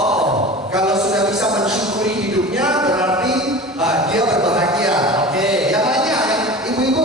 Oh, kalau sudah bisa mensyukuri hidupnya berarti dia berbahagia. Oke, yang lainnya, yang ibu-ibu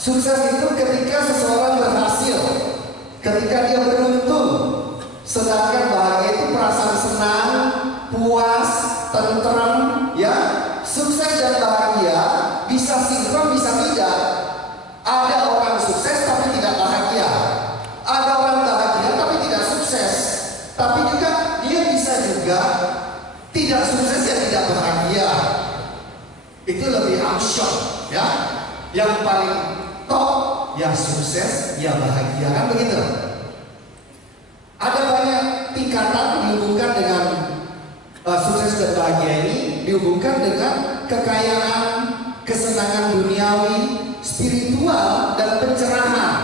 Sukses itu ketika seseorang berhasil, ketika dia beruntung. Sedangkan bahagia itu perasaan senang, puas, tenteram, ya. Sukses dan bahagia bisa sinkron, bisa tidak. Ada orang sukses tapi tidak bahagia. Ada orang bahagia tapi tidak sukses. Tapi juga dia bisa juga tidak sukses ya tidak bahagia. Itu lebih amsyok, ya. Yang paling top ya sukses, ya bahagia, kan begitu. Ada banyak tingkatan dihubungkan dengan sukses dan bahagia ini, dihubungkan dengan kekayaan, kesenangan duniawi, spiritual, dan pencerahan.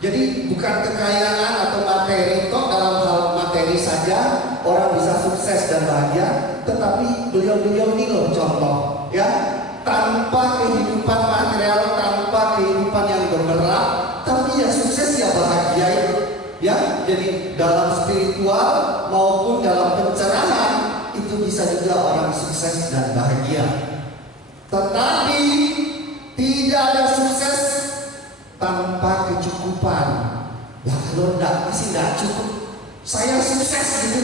Jadi bukan kekayaan atau materi, toh dalam hal materi saja orang bisa sukses dan bahagia, tetapi beliau-beliau ini loh contoh, ya. Tanpa kehidupan material, tanpa kehidupan yang bergerak, tapi ya sukses ya bahagia itu, ya. Jadi dalam spiritual maupun dalam pencerahan itu bisa juga orang sukses dan bahagia. Tetapi tidak ada sukses tanpa kecukupan. Lah kalau masih tidak cukup, saya sukses gitu,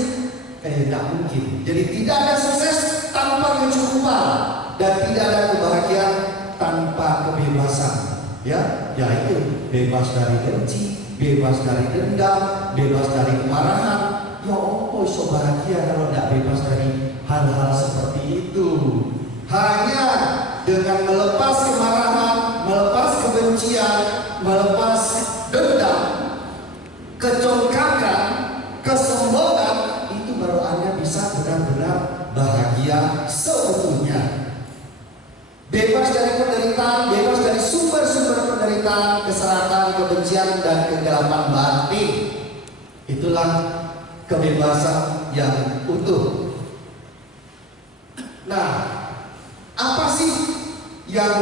tidak mungkin. Jadi tidak ada sukses tanpa kecukupan. Dan tidak ada kebahagiaan tanpa kebebasan, ya, yaitu bebas dari benci, bebas dari dendam, bebas dari kemarahan. Ya Allah, iso bahagia kalau tidak bebas dari hal-hal seperti itu. Hanya dengan melepas kemarahan, melepas kebencian, melepas dendam, kecongkakan, kesombongan, itu baru Anda bisa benar-benar bahagia seutuhnya. Bebas dari penderitaan, bebas dari sumber-sumber penderitaan, keserakahan, kebencian, dan kegelapan batin. Itulah kebebasan yang utuh. Nah, apa sih yang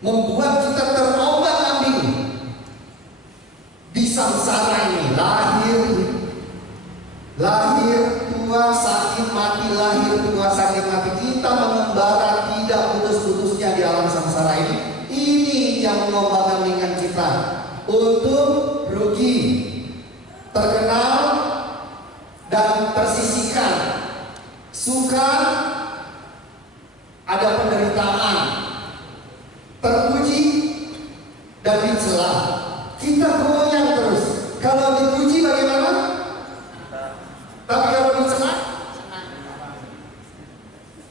membuat kita terombang-ambing di samsara ini? Lahir tua sakit mati, lahir tua sakit mati. Kita mengembara tidak putus-putusnya di alam samsara ini. Ini yang mengombang-ambingkan kita untuk rugi, terkenal dan tersisihkan, suka ada penderitaan, terpuji dan dicela. Kita goyang terus. Kalau dipuji bagaimana? Tapi kalau dicela,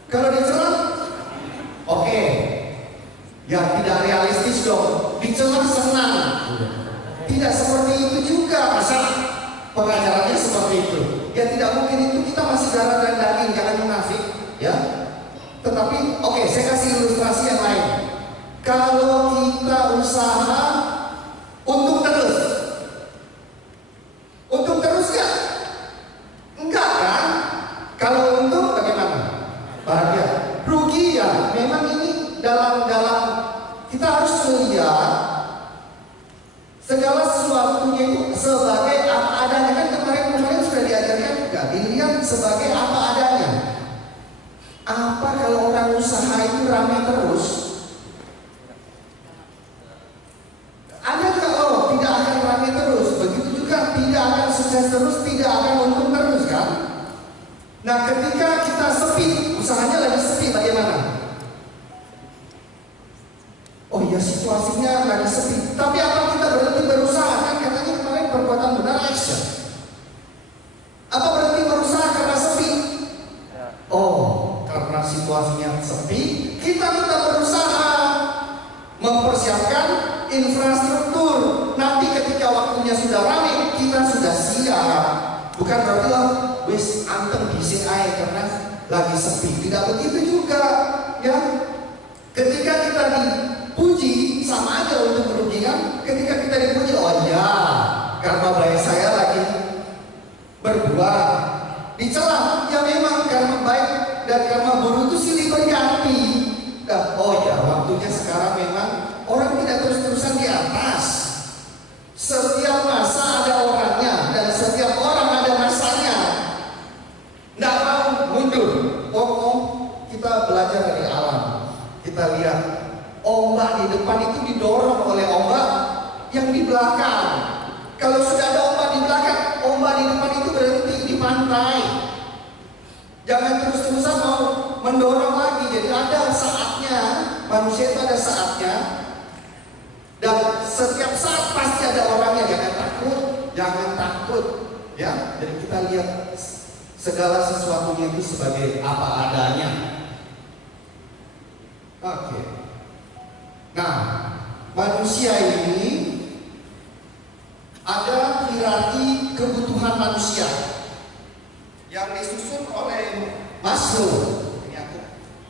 kalau dicela, oke, ya tidak realistis dong. Dicela senang, tidak seperti itu juga. Masa pengajarannya seperti itu? Ya tidak mungkin, itu kita masih darah dan daging, jangan munafik, ya. Tetapi oke, saya kasih ilustrasi yang lain. Kalau kita usaha untuk terus ya? Enggak kan? Kalau untuk bagaimana? Bahagia. Rugi ya. Memang ini dalam kita harus melihat segala sesuatunya itu sebagai apa adanya. Kan kemarin sudah diajarkan juga, dilihat sebagai apa adanya. Apa kalau orang usaha itu ramai terus? Ada kalau tidak akan ramai terus, begitu juga tidak akan sukses terus, tidak akan untung terus kan? Nah ketika kita sepi, usahanya lagi sepi, bagaimana? Oh iya, situasinya lagi sepi, tapi apa kita berhenti berusaha? Kan katanya kemarin perbuatan benar action. Apa berhenti berusaha karena sepi? Oh, karena situasinya sepi, kita tetap berusaha mempersiapkan infrastruktur. Nanti ketika waktunya sudah ramai, kita sudah siap. Bukan berarti wis anteng di air karena lagi sepi. Tidak begitu juga, ya. Ketika kita dipuji, sama aja untuk merugikan. Ketika kita dipuji, oh ya, karena baik saya lagi berbuah. Dicela, ya memang karena baik dan karena buruk itu silih berganti. Nah, oh ya, waktunya sekarang memang orang tidak terus-terusan di atas. Setiap masa ada orangnya dan setiap orang ada masanya. Nggak mau mundur. Kita belajar dari alam. Kita lihat ombak di depan itu didorong oleh ombak yang di belakang. Kalau sudah ada ombak di belakang, ombak di depan itu berhenti di pantai. Jangan terus-terusan mau mendorong lagi. Jadi ada saatnya, manusia itu ada saatnya, dan setiap saat pasti ada orangnya. Jangan takut, ya. Jadi kita lihat segala sesuatunya itu sebagai apa adanya. Oke. Nah, manusia ini ada hierarki kebutuhan manusia yang disusun oleh Maslow. Ini aku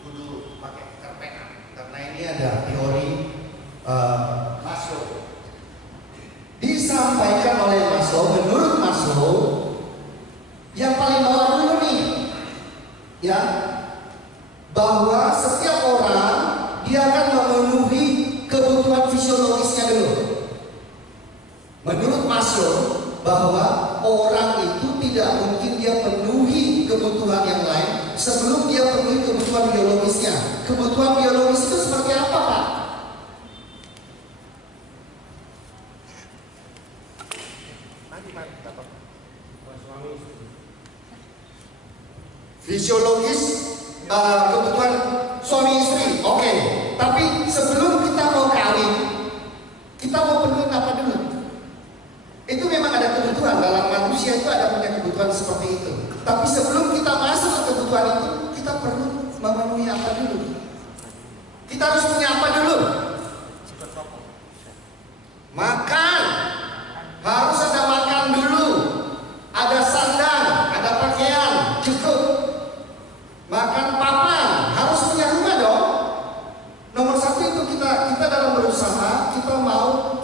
kudu pakai cerpetan karena ini ada teori Maslow. Disampaikan oleh Maslow, menurut Maslow, yang paling bawah dulu nih, ya, bahwa setiap orang dia akan memenuhi kebutuhan fisiologisnya dulu. Menurut Maslow, bahwa orang itu tidak mungkin dia penuhi kebutuhan yang lain sebelum dia penuhi kebutuhan biologisnya. Kebutuhan biologis itu seperti apa, Pak? Fisiologis, kebutuhan suami istri, oke. Tapi sebelum kita mau kawin, kita mau penuhi apa dulu? Itu memang ada kebutuhan, dalam manusia itu ada punya kebutuhan seperti itu. Tapi sebelum kita masuk ke kebutuhan itu, kita perlu memenuhi apa dulu? Kita harus punya apa dulu? Makan. Harus ada makan dulu. Ada sandang, ada pakaian, cukup. Makan papan, harus punya rumah dong. Nomor satu itu kita dalam berusaha,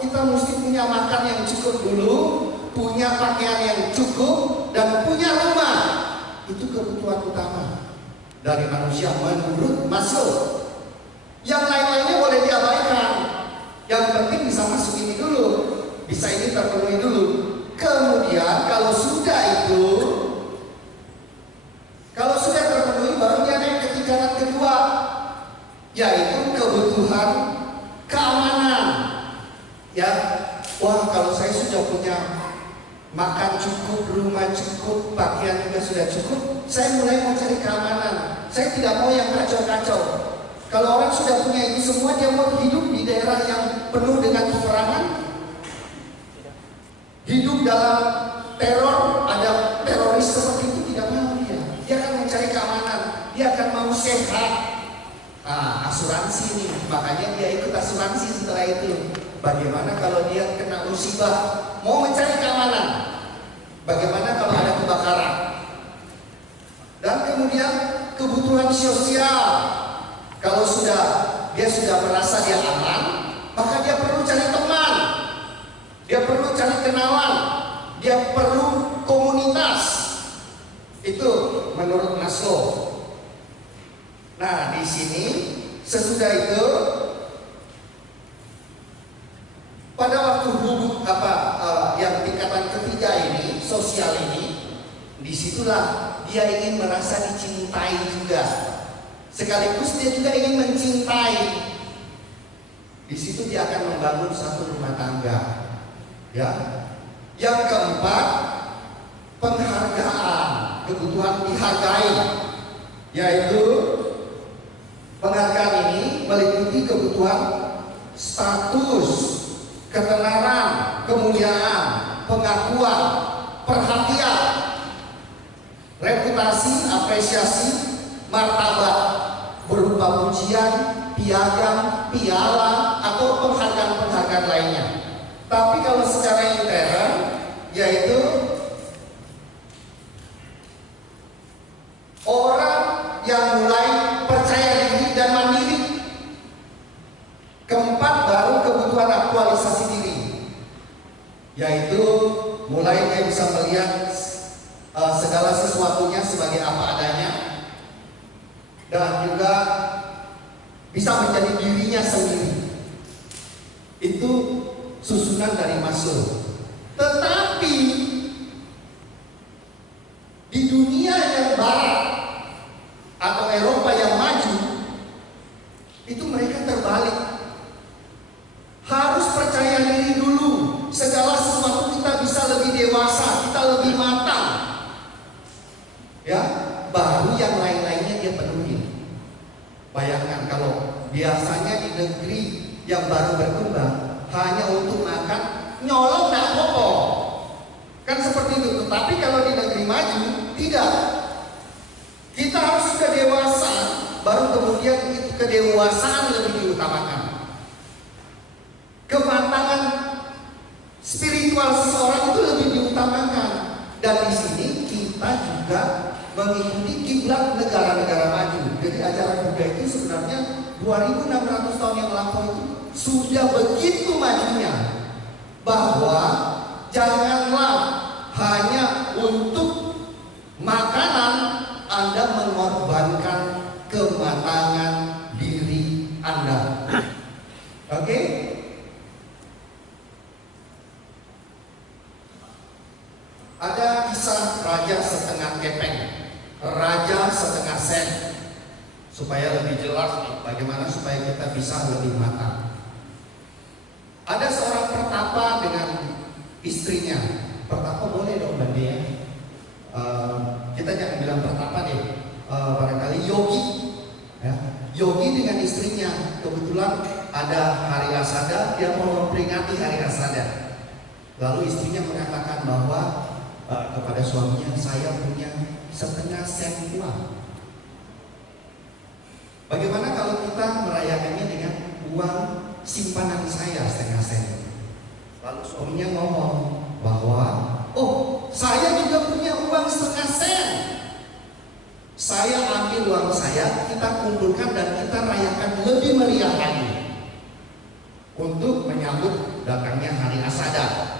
kita mesti punya makan yang cukup dulu, punya pakaian yang cukup, dan punya rumah. Itu kebutuhan utama dari manusia menurut Maslow. Yang lain-lainnya boleh diabaikan. Yang penting bisa masuk ini dulu, bisa ini terpenuhi dulu. Kemudian kalau sudah terpenuhi, baru dia naik ke tingkatan kedua, yaitu kebutuhan keamanan. Ya, wah, kalau saya sudah punya makan cukup, rumah cukup, pakaian juga sudah cukup, saya mulai mau cari keamanan. Saya tidak mau yang kacau-kacau. Kalau orang sudah punya itu semua, dia mau hidup di daerah yang penuh dengan peperangan, hidup dalam teror, ada teroris seperti itu, tidak mau dia. Dia akan mencari keamanan, dia akan mau sehat. Asuransi nih, makanya dia ikut asuransi setelah itu. Bagaimana kalau dia kena musibah, mau mencari keamanan? Bagaimana kalau ada kebakaran? Dan kemudian kebutuhan sosial. Kalau dia sudah merasa dia aman, maka dia perlu cari teman, dia perlu cari kenalan, dia perlu komunitas. Itu menurut Maslow. Nah, di sini sesudah itu, pada waktu yang tingkatan ketiga ini, sosial ini, disitulah dia ingin merasa dicintai juga. Sekaligus dia juga ingin mencintai. Di situ dia akan membangun satu rumah tangga. Ya. Yang keempat, penghargaan, kebutuhan dihargai, yaitu penghargaan ini meliputi kebutuhan status, ketenaran, kemuliaan, pengakuan, perhatian, reputasi, apresiasi, martabat berupa pujian, piagam, piala, atau penghargaan-penghargaan lainnya. Tapi kalau secara intern, yaitu orang yang mulai percaya diri dan mandiri. Keempat, baru kebutuhan aktualisasi diri, yaitu mulai dia bisa melihat segala sesuatunya sebagai apa adanya, dan juga bisa menjadi dirinya sendiri. Itu susunan dari Maslow. Tetapi di dunia yang barat atau Eropa yang maju, itu mereka terbalik. biasanya di negeri yang baru berkembang hanya untuk makan, nyolong dan pokok. Kan seperti itu. Tetapi kalau di negeri maju, tidak. Kita harus sudah dewasa, baru kemudian kedewasaan lebih diutamakan. Kematangan spiritual seseorang itu lebih diutamakan. Dan di sini kita juga mengikuti kiblat negara-negara maju. Jadi ajaran Buddha itu sebenarnya 2600 tahun yang lampau itu sudah begitu majunya, bahwa janganlah hanya untuk makanan Anda mengorbankan kematangan diri Anda. Oke? Ada kisah raja setengah kepeng, raja setengah sen. Supaya lebih jelas nih, bagaimana supaya kita bisa lebih matang. Ada seorang pertapa dengan istrinya. Pertapa boleh dong Bande ya. Kita jangan bilang pertapa deh. Barangkali yogi. Ya. Yogi dengan istrinya. Kebetulan ada hari Asada, dia mau memperingati hari Asada. Lalu istrinya mengatakan bahwa kepada suaminya, saya punya setengah sen uang. Bagaimana kalau kita merayakannya dengan uang simpanan saya setengah sen? Lalu suaminya ngomong bahwa, oh, saya juga punya uang setengah sen. Saya ambil uang saya, kita kumpulkan dan kita rayakan lebih meriah lagi untuk menyambut datangnya hari Asada.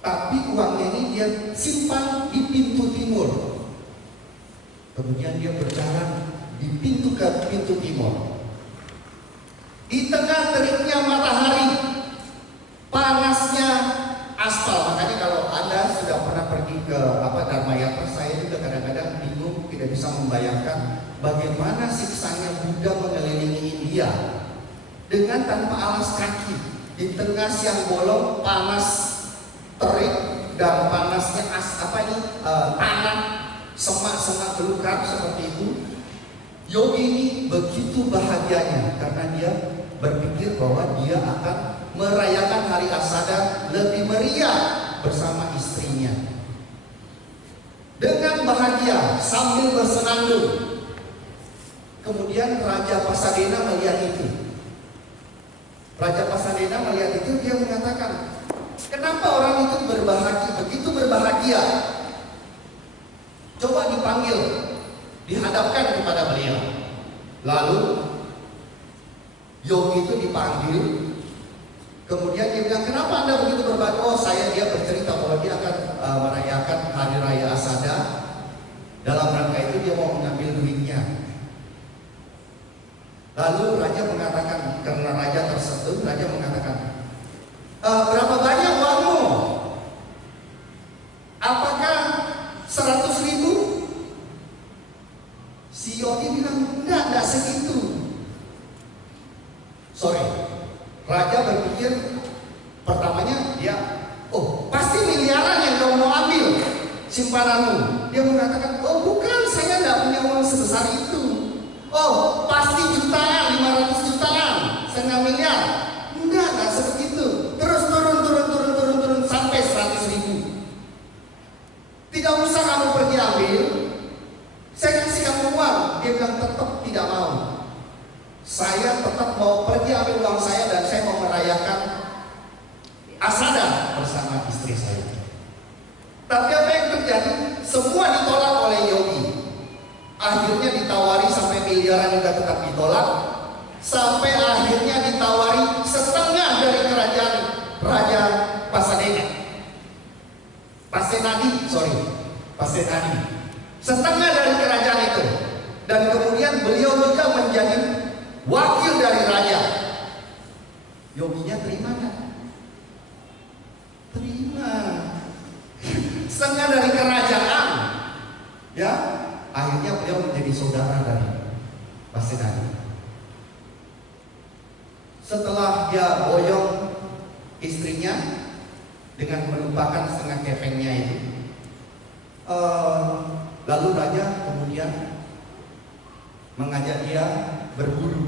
Tapi uangnya ini dia simpan di pintu timur. Kemudian dia berjalan di pintu ke pintu timur. Di tengah teriknya matahari, panasnya aspal. Makanya kalau Anda sudah pernah pergi ke Dharma Yatra, saya juga kadang-kadang bingung, tidak bisa membayangkan bagaimana siksanya Buddha mengelilingi India dengan tanpa alas kaki di tengah siang bolong, panas terik dan panasnya tanah, semak-semak belukar seperti itu. Yogi ini begitu bahagianya karena dia berpikir bahwa dia akan merayakan hari Asada lebih meriah bersama istrinya. Dengan bahagia sambil bersenandung. Kemudian Raja Pasadena melihat itu. Raja Pasadena melihat itu, dia mengatakan, kenapa orang itu begitu berbahagia? Coba dipanggil, dihadapkan kepada beliau. Lalu Yogi itu dipanggil. Kemudian dia bilang, kenapa Anda begitu berbahagia? Oh, dia bercerita bahwa dia akan merayakan hari raya Asada. Dalam rangka itu dia mau mengambil duitnya. Lalu raja mengatakan, karena raja tersentuh, raja mengatakan, berapa banyak uangmu? Apakah 100.000? Si Yogi bilang, enggak segitu. Sorry, raja berpikir pertamanya dia, oh pasti miliaran yang kamu mau ambil simpananmu. Dia mengatakan, oh bukan, saya enggak punya uang sebesar itu. Oh pasti jutaan, 500 jutaan, setengah miliar. Enggak seperti itu. Terus turun sampai 100.000. Tidak usah kamu pergi ambil, saya kasih kamu uang. Dia bilang tetap tidak mau. Saya tetap mau pergi ambil uang saya dan saya mau merayakan Asada bersama istri saya. Tapi apa yang terjadi? Semua ditolak oleh Yogi. Akhirnya ditawari sampai miliaran juga tetap ditolak. Sampai akhirnya ditawari setengah dari kerajaan Raja Pasedena. Pasenadi. Setengah dari kerajaan itu. Dan kemudian beliau juga menjadi wakil dari raja. Yoginya terima kan? Terima. Setengah dari kerajaan. Ya, akhirnya beliau menjadi saudara dari Pasenadi. Setelah dia boyong istrinya dengan melupakan setengah kepengnya itu, lalu raja kemudian mengajak dia berburu.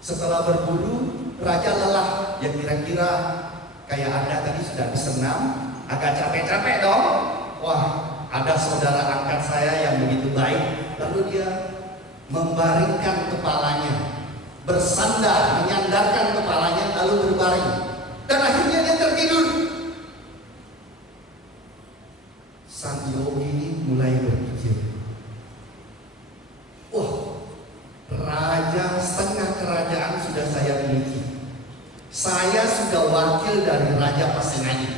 Setelah berburu, raja lelah. Ya kira-kira kayak Anda tadi sudah bersenam, agak capek-capek dong. Wah, ada saudara angkat saya yang begitu baik. Lalu dia membaringkan kepalanya, bersandar, menyandarkan kepalanya, lalu berbaring. Dan akhirnya dia tertidur. Sang yogi ini mulai berpikir, wah, raja, setengah kerajaan sudah saya miliki. Saya sudah wakil dari Raja Pasenadi.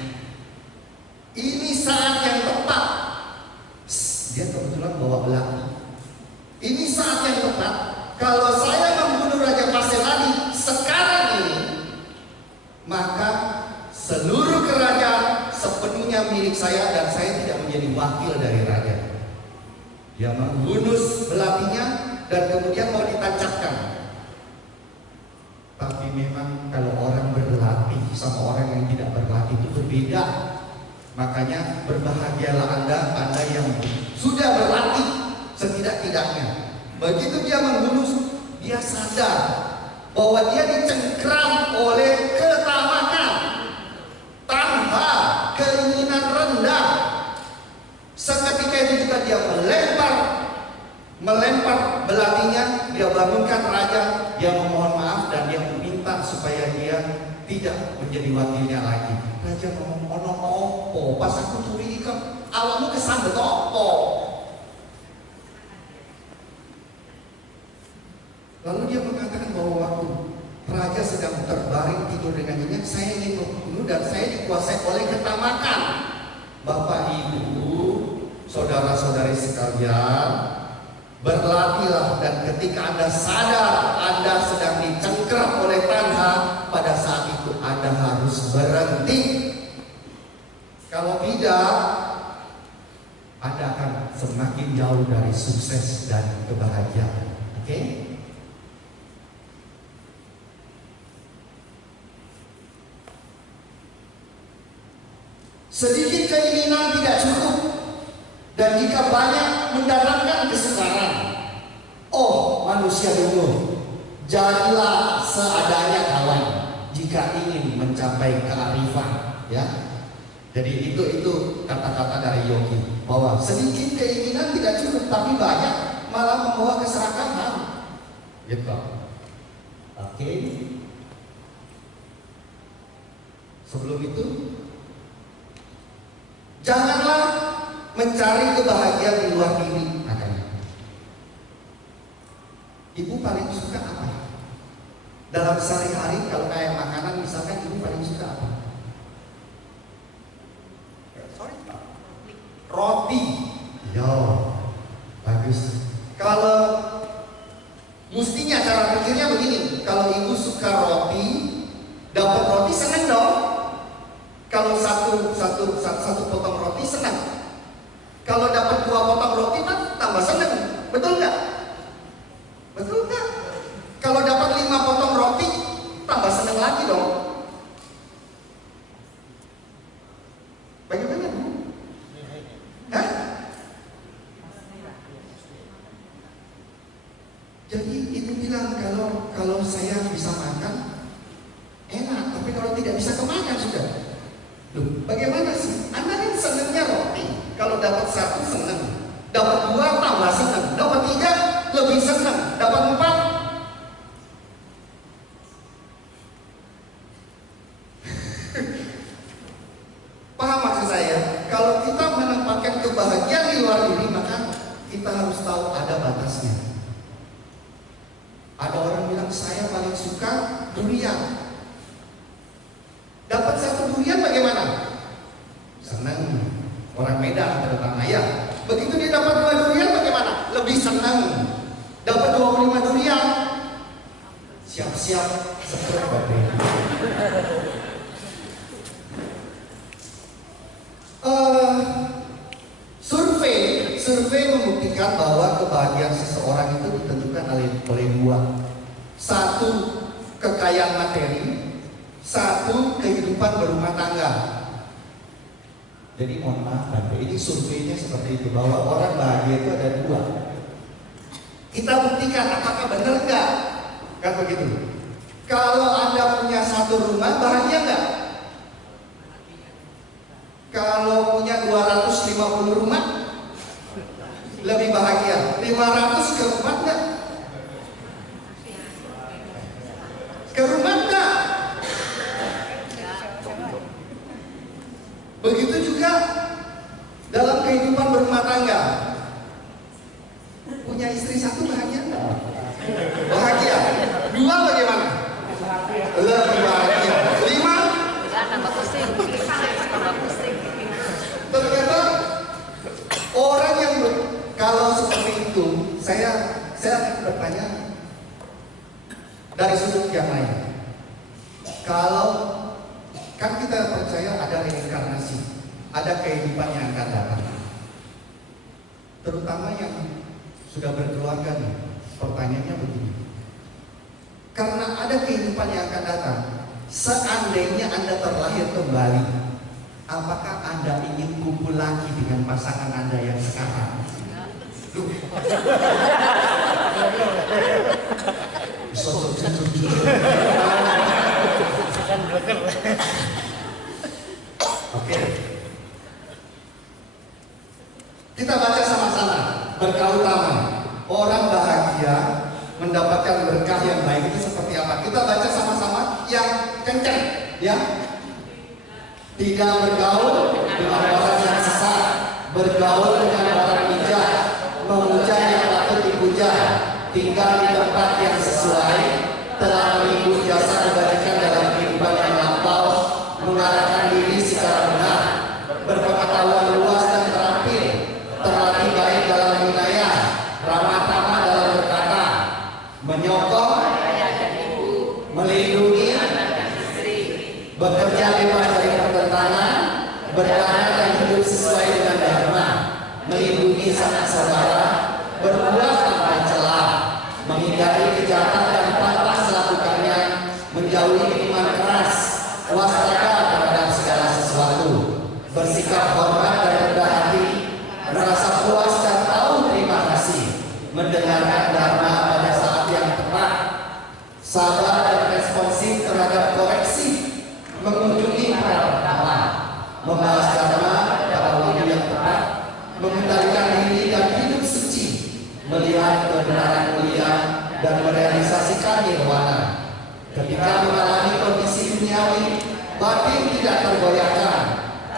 Ini saat yang tepat. Dia kebetulan bawa belati. Ini saat yang tepat. Kalau saya membunuh Raja Pasenadi sekarang ini, maka seluruh kerajaan sepenuhnya milik saya dan saya tidak menjadi wakil dari raja. Dia menghunus belatinya dan kemudian mau ditancapkan. Tapi memang kalau orang berlatih sama orang yang tidak berlatih itu berbeda. Makanya berbahagialah Anda yang sudah berlatih setidak-tidaknya. Begitu dia menghunus, dia sadar bahwa dia dicengkram oleh ketamakan tanpa keinginan rendah. Seketika itu juga dia melempar belatinya, dia bangunkan raja, dia memohon maaf dan dia meminta supaya dia tidak menjadi wakilnya lagi. Raja ngomong, ono opo, pas aku curiga awakmu kesambet opo. Lalu dia mengatakan bahwa waktu raja sedang terbaring tidur dengan nyenyak, saya ingin membunuh dan saya dikuasai oleh ketamakan. Bapak Ibu, saudara-saudari sekalian, berlatihlah dan ketika Anda sadar Anda sedang dicengkram oleh tanha, pada saat itu Anda harus berhenti. Kalau tidak, Anda akan semakin jauh dari sukses dan kebahagiaan. Oke? Sedikit keinginan tidak cukup, dan jika banyak mendatangkan kesukaran. Oh manusia dulu, jadilah seadanya kawan jika ingin mencapai kearifan. Ya, jadi itu kata-kata dari Yogi, bahwa sedikit keinginan tidak cukup, tapi banyak malah membawa keserakahan. Gitu. Oke. Sebelum itu, janganlah mencari kebahagiaan di luar diri. Makanya, ibu paling suka apa? Dalam sehari-hari kalau kayak makanan misalkan, ibu paling suka apa? Roti. Yo, bagus. Kalau mestinya cara pikirnya begini, kalau ibu suka roti, dapat roti seneng dong. Kalau satu potong roti senang. Kalau dapat 2 potong roti kan tambah senang. Betul nggak? Betul nggak? Kalau dapat 5 potong roti tambah senang lagi dong. Bagaimana Bu? Hah? Jadi ibu bilang kalau saya bisa makan enak, tapi kalau tidak bisa kemakan sudah. Loh, bagaimana sih? Anda kan senangnya roti. Kalau dapat 1 senang, dapat 2 tambah senang, dapat 3 lebih senang, dapat 4. Paham maksud saya? Kalau kita menempatkan kebahagiaan di luar diri, maka kita harus tahu ada batasnya. Ada orang bilang saya paling suka durian. Dapat 1 durian bagaimana? Senang. Orang Medan terutama ya. Begitu dia dapat 2 durian bagaimana? Lebih senang. Dapat 25 durian, siap-siap seperti badai. Survei membuktikan bahwa kebahagiaan seseorang itu ditentukan oleh 2. 1, kekayaan materi. 1, kehidupan berumah tangga. Jadi mohon maaf, ini surveinya seperti itu, bahwa orang bahagia itu ada 2. Kita buktikan apakah benar enggak. Kan begitu. Kalau Anda punya satu rumah, bahagia enggak? Kalau punya 250 rumah, lebih bahagia. 500 ke rumah enggak? Ke rumah enggak? Begitu juga dalam kehidupan berumah tangga. Punya istri satu bahagia enggak? Bahagia. Dua bagaimana? Lebih bahagia. 5? Tambah pusing. Tambah pusing. Ternyata orang yang kalau seperti itu, saya bertanya dari sudut yang lain. Kalau kan kita percaya ada reinkarnasi, ada kehidupan yang akan datang. Terutama yang sudah berkeluarga nih, pertanyaannya begini. Karena ada kehidupan yang akan datang, seandainya Anda terlahir kembali, apakah Anda ingin kumpul lagi dengan pasangan Anda yang sekarang? Oke. Kita baca sama-sama berkah utama. Orang bahagia mendapatkan berkah yang baik itu seperti apa? Kita baca sama-sama yang kencang, ya. Tidak bergaul dengan orang yang sesat, bergaul dengan orang bijak, memuja yang patut dipuja, tinggal di tempat yang sesuai, telah menimbun jasa kebajikan dalam kehidupan yang lampau, mengarahkan diri secara benar, berpengetahuan luas dan terampil, terlatih baik dalam wilayah, ramah tamah dalam berkata, menyokong, melindungi, bekerja bebas dari pertentangan, bertahan dan hidup sesuai dengan dharma, melindungi sanak saudara, berbuat tanpa celah, menghindari kejahatan dan pantas melakukannya, menjauhi minuman keras, waspada terhadap segala sesuatu, bersikap hormat dan rendah hati, merasa puas dan tahu terima kasih, mendengarkan dharma pada saat yang tepat, sabar dan responsif terhadap koreksi, mengunjungi para pertama, membahas dharma pada waktu yang tepat, mengendalikan diri dan hidup suci, melihat kebenaran mulia dan merealisasikan nirwana. Ketika mengalami kondisi duniawi, batin tidak tergoyahkan,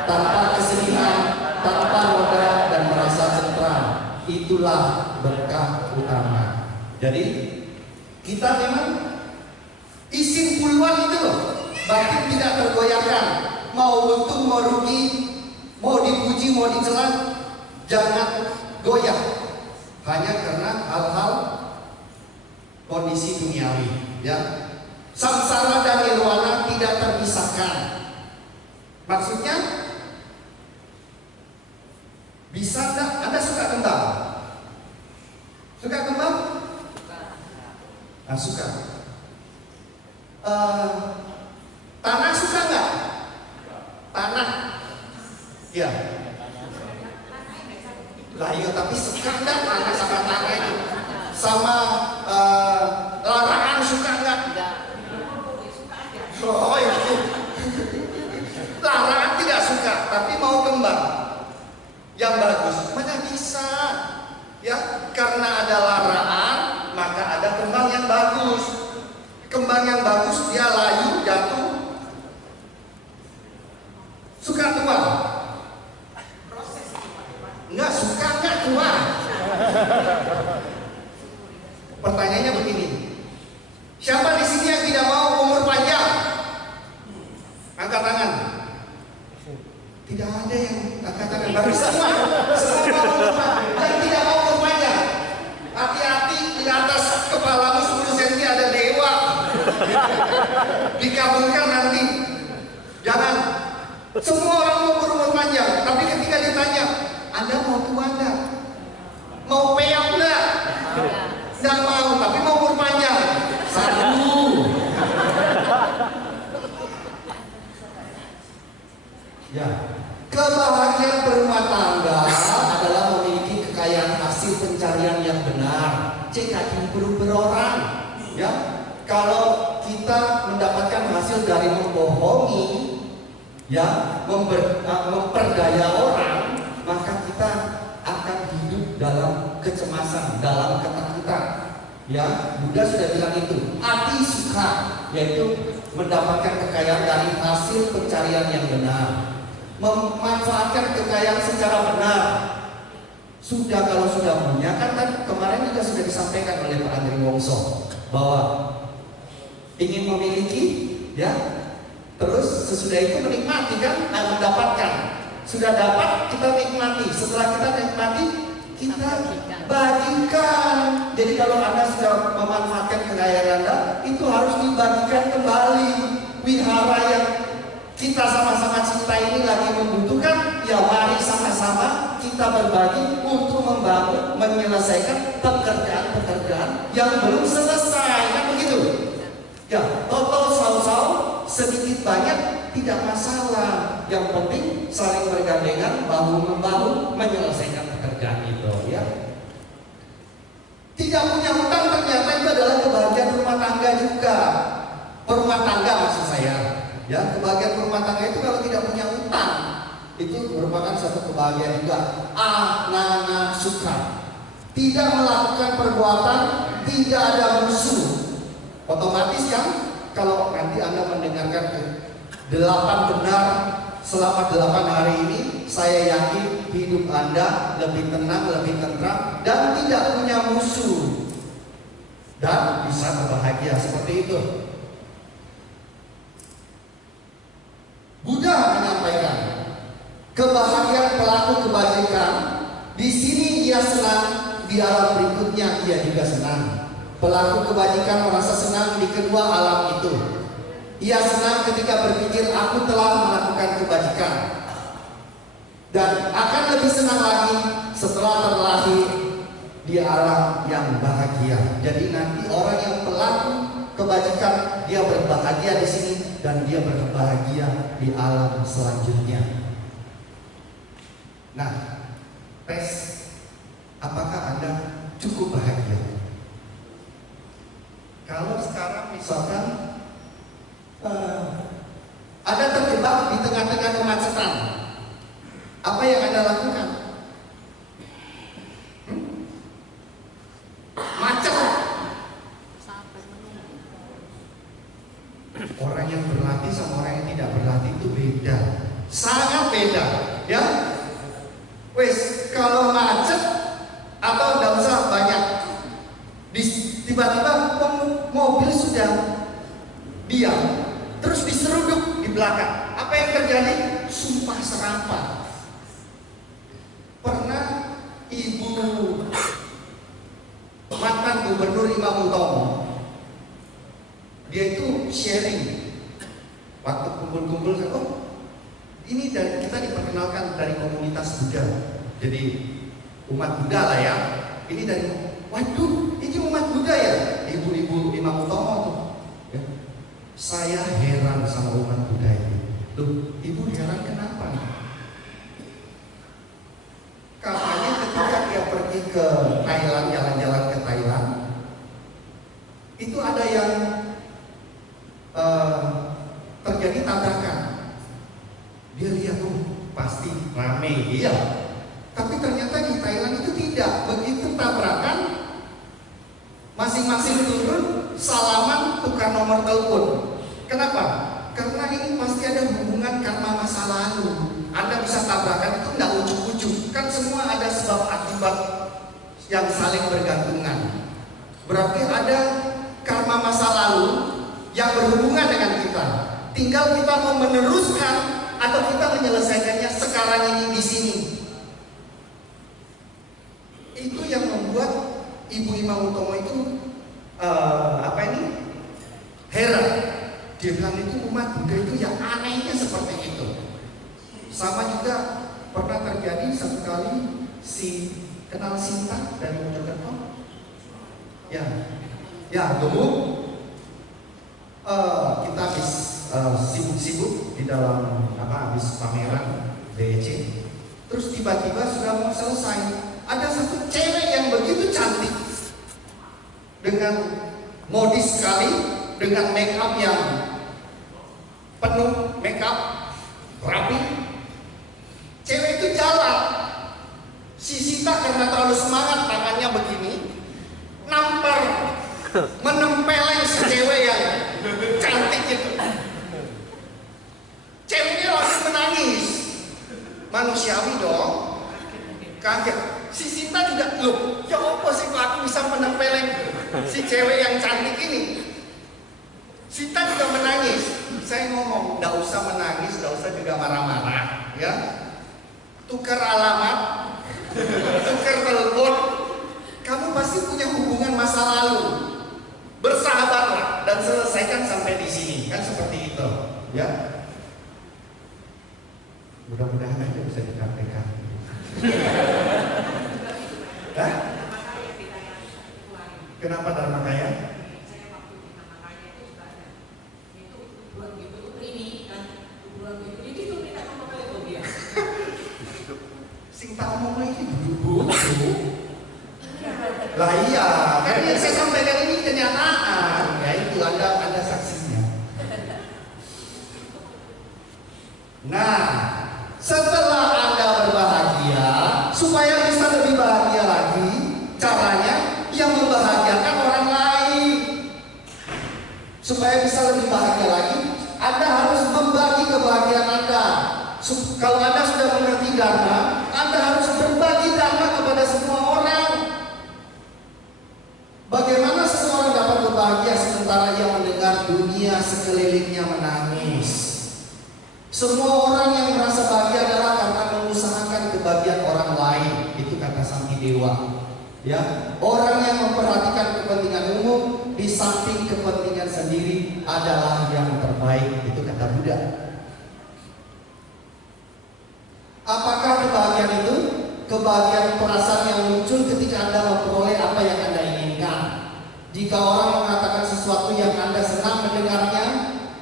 tanpa kesedihan, tanpa noda dan merasa tentram. Itulah berkah utama. Jadi kita memang isim puluhan itu loh. Batin tidak tergoyahkan, mau untung mau rugi, mau dipuji mau dicela, jangan goyah hanya karena hal-hal kondisi duniawi, ya. Samsara dan nirwana tidak terpisahkan. Maksudnya bisa enggak? Anda suka kembang? Suka kembang? Nah, suka. Tanah suka nggak? Tanah, ya. Lah iya, tapi suka nggak tanah sama tanah itu? Sama larangan suka nggak? Oh itu. Larangan tidak suka, tapi mau kembang yang bagus. Mana bisa? Ya, karena ada larangan, maka ada kembang yang bagus. Kembang yang bagus dia layu, jatuh, suka tua. Enggak suka, enggak tua. Pertanyaannya begini, siapa di sini yang tidak mau umur panjang? Angkat tangan. Tidak ada yang angkat tangan. Baru semua mau umur panjang. Yang tidak mau umur panjang, hati-hati, di atas kepalamu 10 cm ada dewa. Dikabulkan nanti. Jangan. Semua orang mau berumur panjang, tapi ketika ditanya, Anda mau tua enggak? Mau peyok enggak? Enggak mau, tapi mau umur panjang. Satu. Ya. Kebahagiaan berumah tangga adalah memiliki kekayaan hasil pencarian yang benar. CK berorang, ya. Kalau kita mendapatkan hasil dari membohongi, ya, memperdaya orang, maka kita akan hidup dalam kecemasan, dalam ketakutan. Ya, Buddha sudah bilang itu. Ati sukha, yaitu mendapatkan kekayaan dari hasil pencarian yang benar, memanfaatkan kekayaan secara benar. Kalau sudah punya, kan kemarin juga sudah disampaikan oleh Pak Andri Wongso bahwa ingin memiliki, ya, terus sesudah itu menikmati, kan, mendapatkan. Sudah dapat, kita nikmati. Setelah kita nikmati, kita bagikan. Jadi kalau Anda sudah memanfaatkan kekayaan Anda, itu harus dibagikan kembali. Wihara yang kita sama-sama cinta ini lagi membutuhkan, ya mari sama-sama kita berbagi untuk membangun, menyelesaikan pekerjaan-pekerjaan yang belum selesai, kan begitu? Ya, total sau-sau, sedikit banyak tidak masalah. Yang penting saling bergandengan, bahu-membahu menyelesaikan pekerjaan itu, ya. Tidak punya hutang ternyata itu adalah kebahagiaan rumah tangga juga. Rumah tangga maksud saya. Ya, kebahagiaan rumah tangga itu kalau tidak punya hutang, itu merupakan satu kebahagiaan juga. Anana suka. Tidak melakukan perbuatan, tidak ada musuh. Otomatis kan, kalau nanti Anda mendengarkan 8 benar selama 8 hari ini, saya yakin hidup Anda lebih tenang, lebih tentram, dan tidak punya musuh, dan bisa berbahagia seperti itu. Buddha menyampaikan kebahagiaan pelaku kebajikan. Di sini ia senang, di alam berikutnya ia juga senang. Pelaku kebajikan merasa senang di kedua alam itu. Ia senang ketika berpikir aku telah melakukan kebajikan, dan akan lebih senang lagi setelah terlahir di alam yang bahagia. Jadi nanti orang yang pelaku kebajikan, dia berbahagia di sini dan dia berbahagia di alam selanjutnya. Nah, tes, apakah Anda cukup bahagia? Kalau sekarang misalkan Anda terjebak di tengah-tengah kemacetan, apa yang Anda lakukan? Macet. Orang yang berlatih sama orang yang tidak berlatih itu beda, sangat beda, ya. Wes, kalau macet atau nggak usah banyak, tiba-tiba mobil sudah diam, terus diseruduk di belakang. Apa yang terjadi? Sumpah serapah. Pernah Ibu mantan Gubernur Imam Utomo, dia itu sharing waktu kumpul-kumpul, oh ini kita diperkenalkan dari komunitas Buddha, jadi umat Buddha lah ya. Ini dari, waduh, ini umat Buddha ya, ibu-ibu Imam Utomo tuh. Ya. Saya heran sama umat Buddha ini. Loh, ibu heran kenapa nih? Katanya ketika dia pergi ke Thailand, jalan-jalan ke Thailand, itu ada yang terjadi tabrakan. Dia lihat tuh pasti rame, iya. Tapi ternyata di Thailand itu tidak. Begitu tabrakan, masing-masing turun, salaman, tukar nomor telepon. Kenapa? Karena ini pasti ada hubungan karma masa lalu. Anda bisa tabrakan itu nggak ujuk-ujuk, kan semua ada sebab akibat yang saling bergantungan. Berarti ada karma masa lalu yang berhubungan dengan kita. Tinggal kita mau meneruskan atau kita menyelesaikannya sekarang ini di sini. Itu yang membuat Ibu Imam Utomo itu heran. Dia bilang itu umat Buddha itu yang anehnya seperti itu. Sama juga pernah terjadi satu kali, kenal Sinta dari Mojokerto. Ya, gemuk. Kita habis sibuk-sibuk di dalam habis pameran BEC. Terus tiba-tiba sudah mau selesai, ada satu cewek yang begitu cantik dengan modis sekali, dengan make up yang penuh make up, rapi. Cewek itu jalan, si Sita karena terlalu semangat tangannya begini, nampar, menempeleng si cewek yang cantik itu. Ceweknya langsung menangis, manusiawi dong, kaget. Si Sita juga, loh, ya apa sih kok aku bisa menempeleng si cewek yang cantik ini? Sita juga menangis. Saya ngomong, gak usah menangis, gak usah juga marah-marah, ya. Tukar alamat, tukar telepon. Kamu pasti punya hubungan masa lalu. Bersahabatlah dan selesaikan sampai di sini, kan seperti itu, ya. Mudah-mudahan aja bisa dikatakan. Hah? Kenapa Dharma Kaya? Sing tak ngomong ini buru-buru. Lah iya, kan yang saya sampaikan ini kenyataan. Ya itu ada saksinya. Nah, setelah Anda berbahagia, supaya bisa lebih bahagia lagi, caranya yang membahagiakan orang lain. Supaya bisa lebih bahagia lagi, Anda harus membagi kebahagiaan Anda. Kalau Anda sudah mengerti Dharma, Anda harus berbagi Dharma kepada semua orang. Bagaimana seseorang dapat berbahagia sementara ia mendengar dunia sekelilingnya menangis? Semua orang yang merasa bahagia adalah karena mengusahakan kebahagiaan orang lain. Itu kata Santi Dewa. Ya, orang yang memperhatikan kepentingan umum di samping kepentingan sendiri adalah yang terbaik. Itu kata Buddha. Apakah kebahagiaan itu? Kebahagiaan perasaan yang muncul ketika Anda memperoleh apa yang Anda inginkan. Jika orang mengatakan sesuatu yang Anda senang mendengarnya,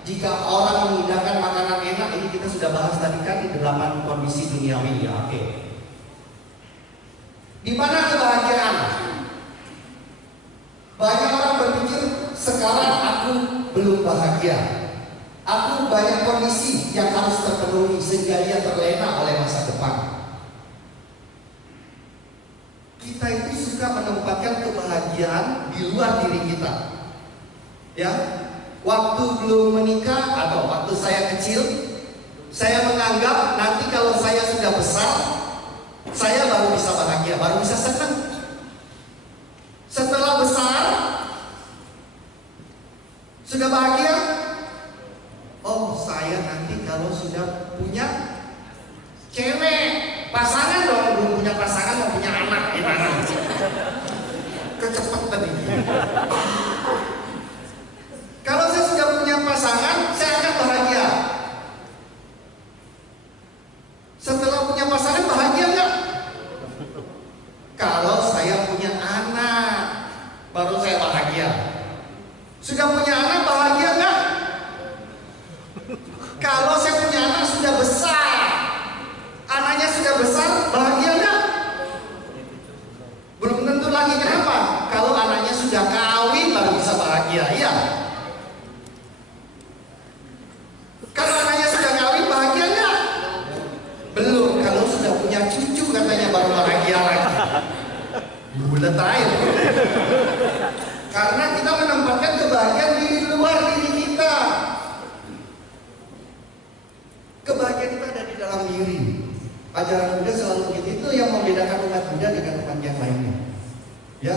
jika orang mengindahkan makanan enak, ini kita sudah bahas tadi kan di 8 kondisi duniawi, ya, oke. Di mana kebahagiaan? Banyak orang berpikir sekarang aku belum bahagia. Aku banyak kondisi yang harus terpenuhi sehingga ia terlena oleh masa depan. Kita itu suka menempatkan kebahagiaan di luar diri kita. Ya, waktu belum menikah atau waktu saya kecil, saya menganggap nanti kalau saya sudah besar, saya baru bisa bahagia, baru bisa senang. Setelah besar, sudah bahagia. Oh, saya nanti kalau sudah punya cewek, pasangan dong, belum punya pasangan mau punya anak, gimana? Kecepatan ini. Kalau saya sudah punya pasangan, saya akan bahagia. Setelah punya pasangan, bahagia nggak? Kalau saya punya anak, baru saya bahagia. Sudah punya anak, bahagia nggak? Kalau saya punya anak sudah besar, anaknya sudah besar, bahagia nggak? Belum tentu lagi. Kenapa? Kalau anaknya sudah kawin baru bisa bahagia, iya. Kalau anaknya sudah kawin bahagia nggak? Belum. Kalau sudah punya cucu katanya baru bahagia lagi. Bulat air. Karena kita menempatkan kebahagiaan di luar diri kita. Kebahagiaan itu ada di dalam diri. Ajaran Buddha selalu begitu. Itu yang membedakan umat Buddha dengan umat yang lainnya. Ya,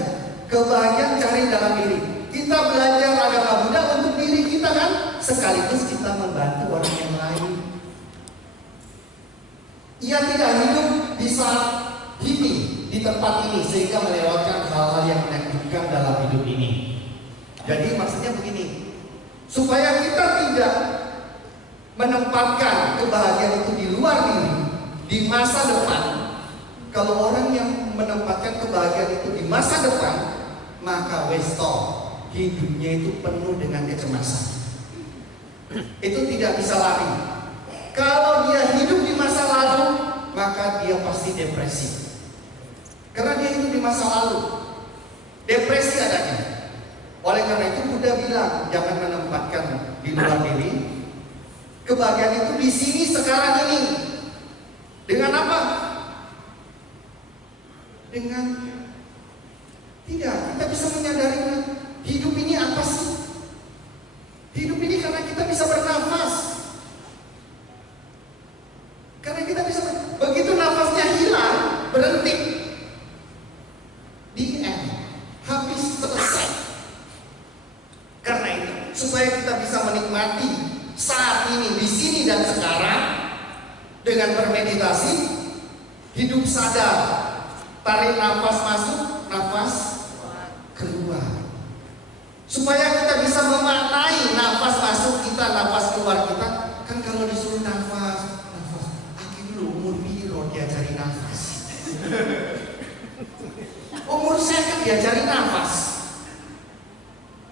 kebahagiaan cari dalam diri. Kita belajar agama Buddha untuk diri kita kan, sekaligus kita membantu orang yang lain. Ia tidak hidup di saat ini, di tempat ini, sehingga melewatkan hal-hal yang menyakitkan dalam hidup ini. Jadi maksudnya begini, supaya kita tidak menempatkan kebahagiaan itu di luar diri, di masa depan. Kalau orang yang menempatkan kebahagiaan itu di masa depan, maka westo, hidupnya itu penuh dengan kecemasan. Itu tidak bisa lari. Kalau dia hidup di masa lalu, maka dia pasti depresi. Karena dia hidup di masa lalu. Depresi adanya. Oleh karena itu Buddha bilang jangan menempatkan di luar diri. Kebahagiaan itu di sini sekarang ini. Dengan apa? Dengan tidak, kita bisa menyadari hidup ini apa sih? Hidup ini karena kita bisa bernafas. Karena kita bisa begitu nafasnya hilang, berhenti. Di end, habis selesai. Karena itu, supaya kita bisa menikmati saat ini, di sini dan sekarang dengan bermeditasi, hidup sadar, tarik nafas masuk, nafas keluar. Supaya kita bisa memaknai nafas masuk kita, nafas keluar kita. Kan kalau disuruh nafas, akhirnya dulu umur biro diajari nafas. Umur saya kan diajari nafas.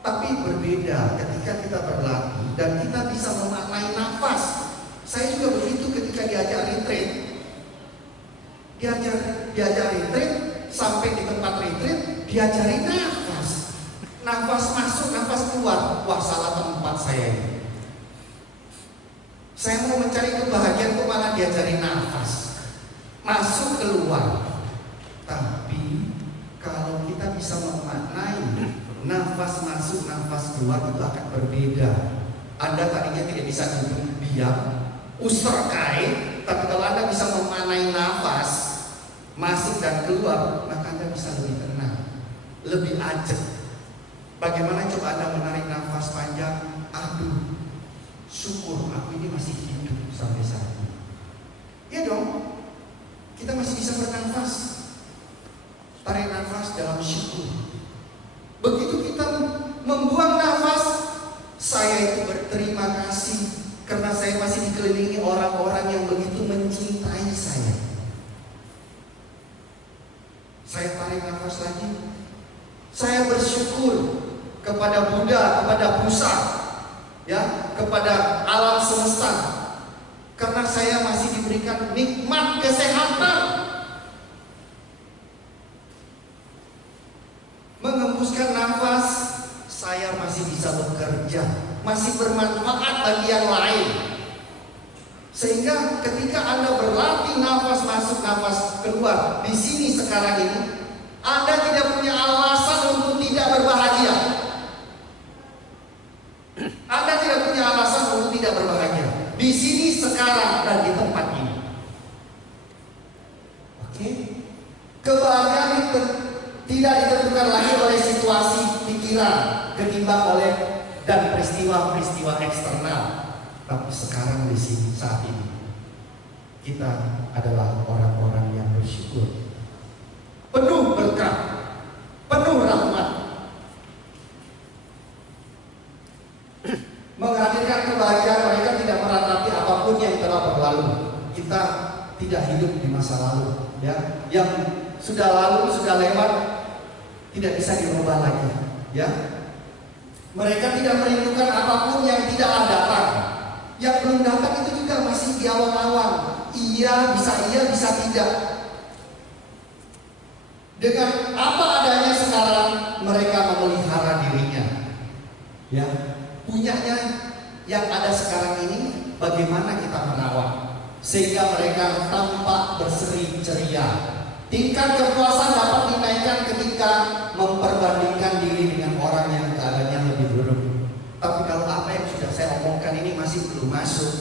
Tapi berbeda ketika kita berlatih dan kita bisa memaknai nafas. Saya juga begitu ketika diajar retreat. Diajar retreat, sampai di tempat retreat, diajari nafas. Nafas masuk, nafas keluar. Wah, salah tempat saya ini. Saya mau mencari kebahagiaan kok malah diajari nafas. Masuk keluar. Tapi kalau kita bisa memaknai nafas masuk, nafas keluar itu akan berbeda. Anda tadinya tidak bisa duduk diam, usterkai, tapi kalau Anda bisa memaknai nafas masuk dan keluar, maka Anda bisa lebih tenang, lebih ajak. Bagaimana coba Anda menarik nafas panjang? Aduh, syukur aku ini masih hidup sampai saat ini. Ya dong, kita masih bisa bernafas. Tarik nafas dalam syukur. Begitu kita membuang nafas, saya itu berterima kasih karena saya masih dikelilingi orang-orang yang begitu mencintai saya. Saya tarik nafas lagi. Saya bersyukur kepada Buddha, kepada Busa, ya, kepada alam semesta, karena saya masih diberikan nikmat kesehatan. Mengembuskan nafas, saya masih bisa bekerja, masih bermanfaat bagi yang lain. Sehingga ketika Anda berlatih nafas masuk, nafas keluar di sini sekarang ini, Anda tidak punya alasan untuk tidak berbahagia. Anda tidak punya alasan untuk tidak berbahagia di sini sekarang dan di tempat ini. Oke? Kebahagiaan itu tidak ditentukan lagi oleh situasi pikiran, ketimbang oleh dan peristiwa-peristiwa eksternal. Tapi sekarang di sini saat ini kita adalah orang-orang yang bersyukur, penuh berkah, penuh rahmat, menghadirkan kebahagiaan. Mereka tidak meratapi apapun yang telah berlalu. Kita tidak hidup di masa lalu, ya. Yang sudah lalu, sudah lewat, tidak bisa dirubah lagi, ya. Mereka tidak merindukan apapun yang tidak akan datang. Yang belum datang itu juga masih di awal-awal. Iya, bisa tidak. Dengan apa adanya sekarang, mereka memelihara dirinya, ya. Punyanya yang ada sekarang ini, bagaimana kita merawat sehingga mereka tampak berseri ceria. Tingkat kepuasan dapat dinaikkan ketika memperbandingkan diri dengan orang yang keadaannya lebih buruk. Tapi kalau apa yang sudah saya omongkan ini masih belum masuk,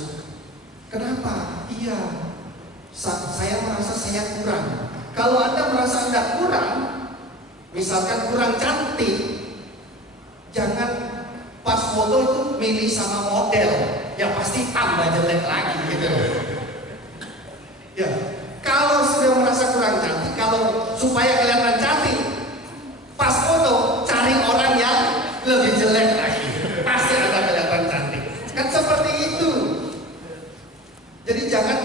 kenapa? Iya, saya merasa saya kurang. Kalau Anda merasa Anda kurang, misalkan kurang cantik, jangan pas foto itu milih sama model yang pasti tambah jelek lagi gitu. Ya, kalau sudah merasa kurang cantik, kalau supaya kelihatan cantik, pas foto cari orang yang lebih jelek lagi, pasti ada kelihatan cantik. Kan seperti itu. Jadi jangan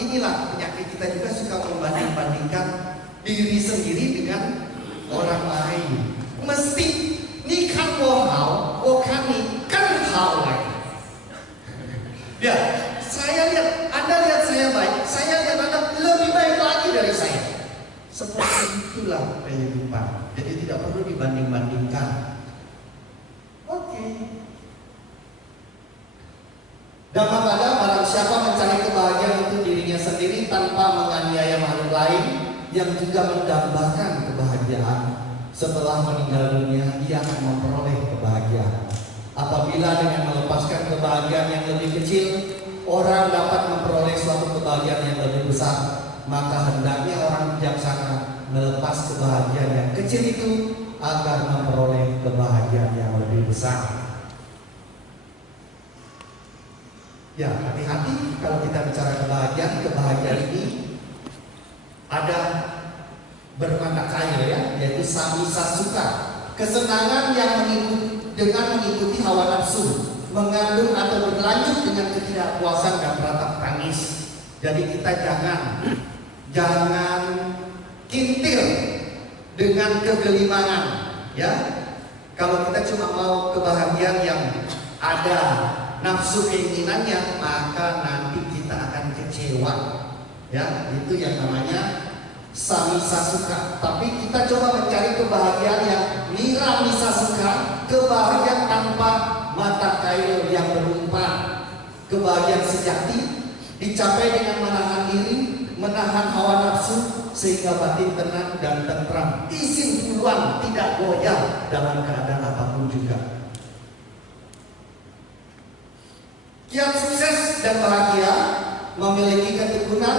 inilah penyakit kita juga, suka membanding-bandingkan diri sendiri dengan orang lain. Mesti ni kan wo hao, wo kan ni kan hao lagi. Ya, saya lihat, Anda lihat saya baik, saya lihat Anda lebih baik lagi dari saya. Seperti itulah kehidupan. Jadi tidak perlu dibanding-bandingkan. Damai pada barang siapa mencari kebahagiaan untuk dirinya sendiri tanpa menganiaya makhluk lain, yang juga mendambakan kebahagiaan. Setelah meninggal dunia, ia akan memperoleh kebahagiaan. Apabila dengan melepaskan kebahagiaan yang lebih kecil, orang dapat memperoleh suatu kebahagiaan yang lebih besar, maka hendaknya orang bijaksana melepas kebahagiaan yang kecil itu agar memperoleh kebahagiaan yang lebih besar. Ya, hati-hati kalau kita bicara kebahagiaan. Kebahagiaan ini ada bermata kaya ya, yaitu samisa suka, kesenangan yang mengikuti hawa nafsu, mengandung atau berlanjut dengan ketidakpuasan dan ratap tangis. Jadi kita jangan kintir dengan kegelimangan, ya. Kalau kita cuma mau kebahagiaan yang ada nafsu keinginannya, maka nanti kita akan kecewa, ya. Itu yang namanya samisa suka. Tapi kita coba mencari kebahagiaan yang niramisa suka, kebahagiaan tanpa mata kail yang berumpan. Kebahagiaan sejati dicapai dengan menahan diri, menahan hawa nafsu, sehingga batin tenang dan tentram, izin puluhan, tidak goyah dalam keadaan apapun juga. Kiat sukses dan bahagia memiliki ketekunan,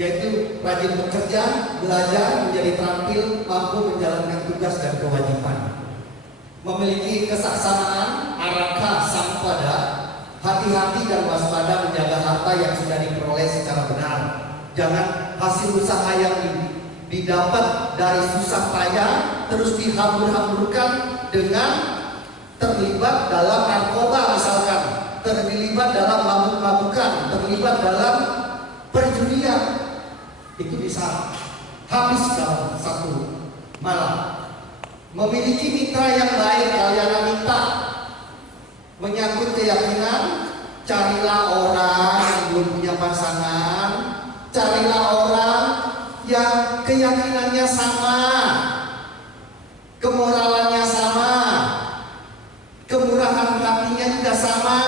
yaitu rajin bekerja, belajar, menjadi terampil, mampu menjalankan tugas dan kewajiban. Memiliki kesaksanaan, araka sampada, hati-hati dan waspada menjaga harta yang sudah diperoleh secara benar. Jangan hasil usaha yang didapat dari susah payah terus dihambur-hamburkan dengan terlibat dalam narkoba misalkan, terlibat dalam mabuk-mabukan, terlibat dalam perjudian. Itu bisa habis dalam satu malam. Memiliki mitra yang baik, kalian minta. Menyangkut keyakinan, carilah orang yang belum punya pasangan, carilah orang yang keyakinannya sama, kemoralannya sama, kemurahan hatinya juga sama.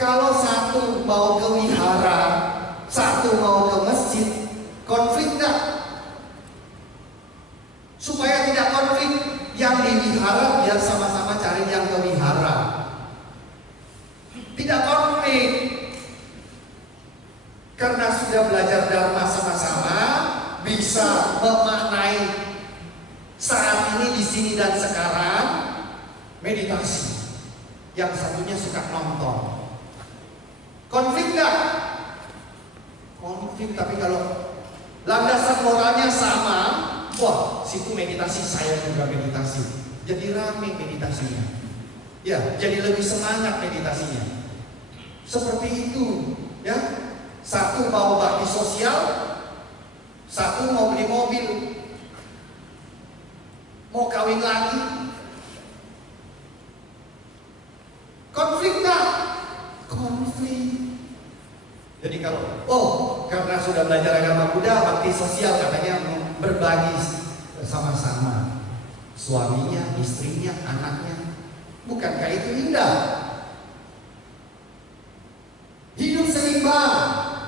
Kalau satu mau ke wihara, satu mau ke masjid, konflik enggak? Supaya tidak konflik, yang di wihara biar sama-sama cari yang ke wihara. Tidak konflik, karena sudah belajar dharma sama-sama, bisa memaknai saat ini, di sini dan sekarang. Meditasi. Yang satunya suka nonton. Konflik enggak? Konflik, tapi kalau landasan moralnya sama, wah, situ meditasi, saya juga meditasi. Jadi rame meditasinya. Ya, jadi lebih semangat meditasinya. Seperti itu, ya. Satu mau bakti sosial, satu mau beli mobil, mau kawin lagi. Konflik enggak? Konflik. Jadi kalau karena sudah belajar agama Buddha, bakti sosial katanya berbagi sama-sama, suaminya, istrinya, anaknya. Bukankah itu indah? Hidup seimbang,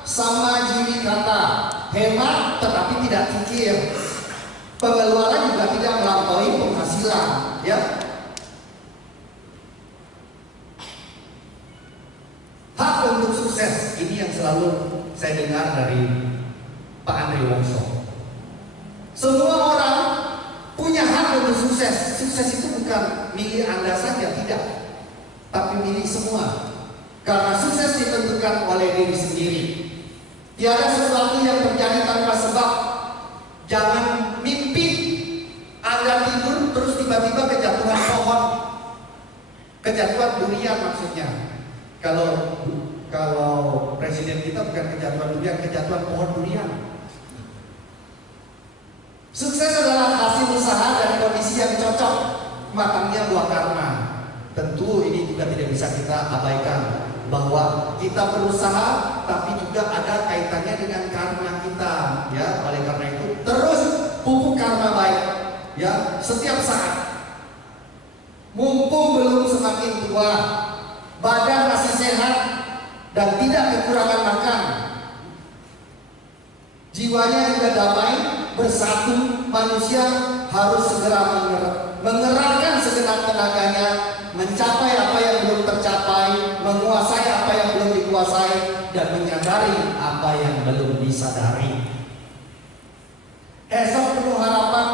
sama jiwi kata, hemat tetapi tidak kikir, pengeluaran juga tidak melampaui penghasilan, ya. Hak untuk sukses, ini yang selalu saya dengar dari Pak Andri Wongso. Semua orang punya hak untuk sukses. Sukses itu bukan milik Anda saja, tidak, tapi milik semua. Karena sukses ditentukan oleh diri sendiri. Tiada sesuatu yang terjadi tanpa sebab. Jangan mimpi Anda tidur terus tiba-tiba kejatuhan pohon, kejatuhan durian maksudnya. Kalau presiden kita bukan kejatuhan durian, kejatuhan pohon durian. Sukses adalah hasil usaha dan kondisi yang cocok, matangnya buah karma. Tentu ini juga tidak bisa kita abaikan, bahwa kita berusaha tapi juga ada kaitannya dengan karma kita, ya. Oleh karena itu terus pupuk karma baik, ya, setiap saat. Mumpung belum semakin tua, badan masih sehat, manusia harus segera mengerahkan segenap tenaganya, mencapai apa yang belum tercapai, menguasai apa yang belum dikuasai, dan menyadari apa yang belum disadari. Esok penuh harapan,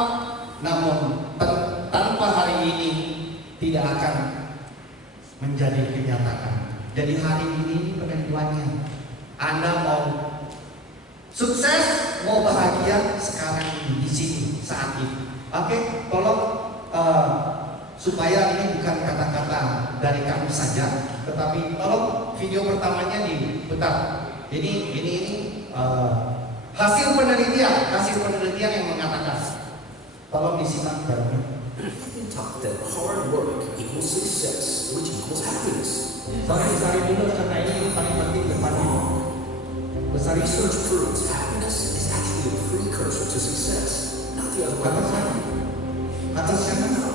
namun tanpa hari ini tidak akan menjadi kenyataan. Jadi hari ini penentuannya. Anda mau sukses, mau bahagia sekarang ini, di sini, saat ini. Oke, tolong supaya ini bukan kata-kata dari kami saja, tetapi tolong video pertamanya diputar. Ini hasil penelitian yang mengatakan. Tolong disimak barunya. I've been taught that hard work equals success, which equals happiness. Sorry dulu karena ini paling penting depannya. Besar Research proves happiness is actually a precursor to success, not the other way around. Atas sana.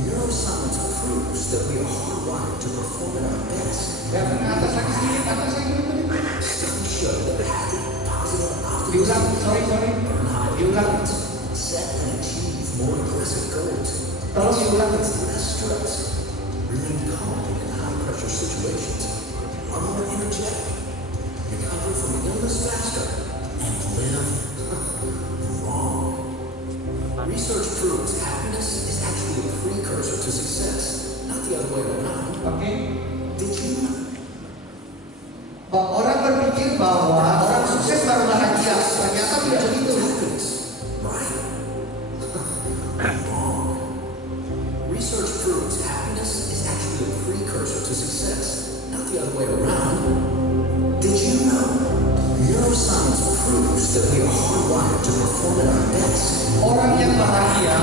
Neuroscience proves that we are hardwired to perform at our best. Ya, atas lagi sedikit, atas lagi. Studies show that happy, positive, Diulang, sorry. Diulang. set and achieve more aggressive goals. Tolong diulang. Less stress, remain calm in high-pressure situations, are more energetic, recover from illness faster, and live long. Research proves happiness is actually a precursor to success, not the other way around. Oke. Did you know? Orang berpikir bahwa orang sukses baru bahagia. Ternyata tidak begitu. Happiness, right? Wrong. Research proves happiness is actually a precursor to success, not the other way around. Did you know? Neuroscience proves that we are hardwired to perform at our best. Orang yang bahagia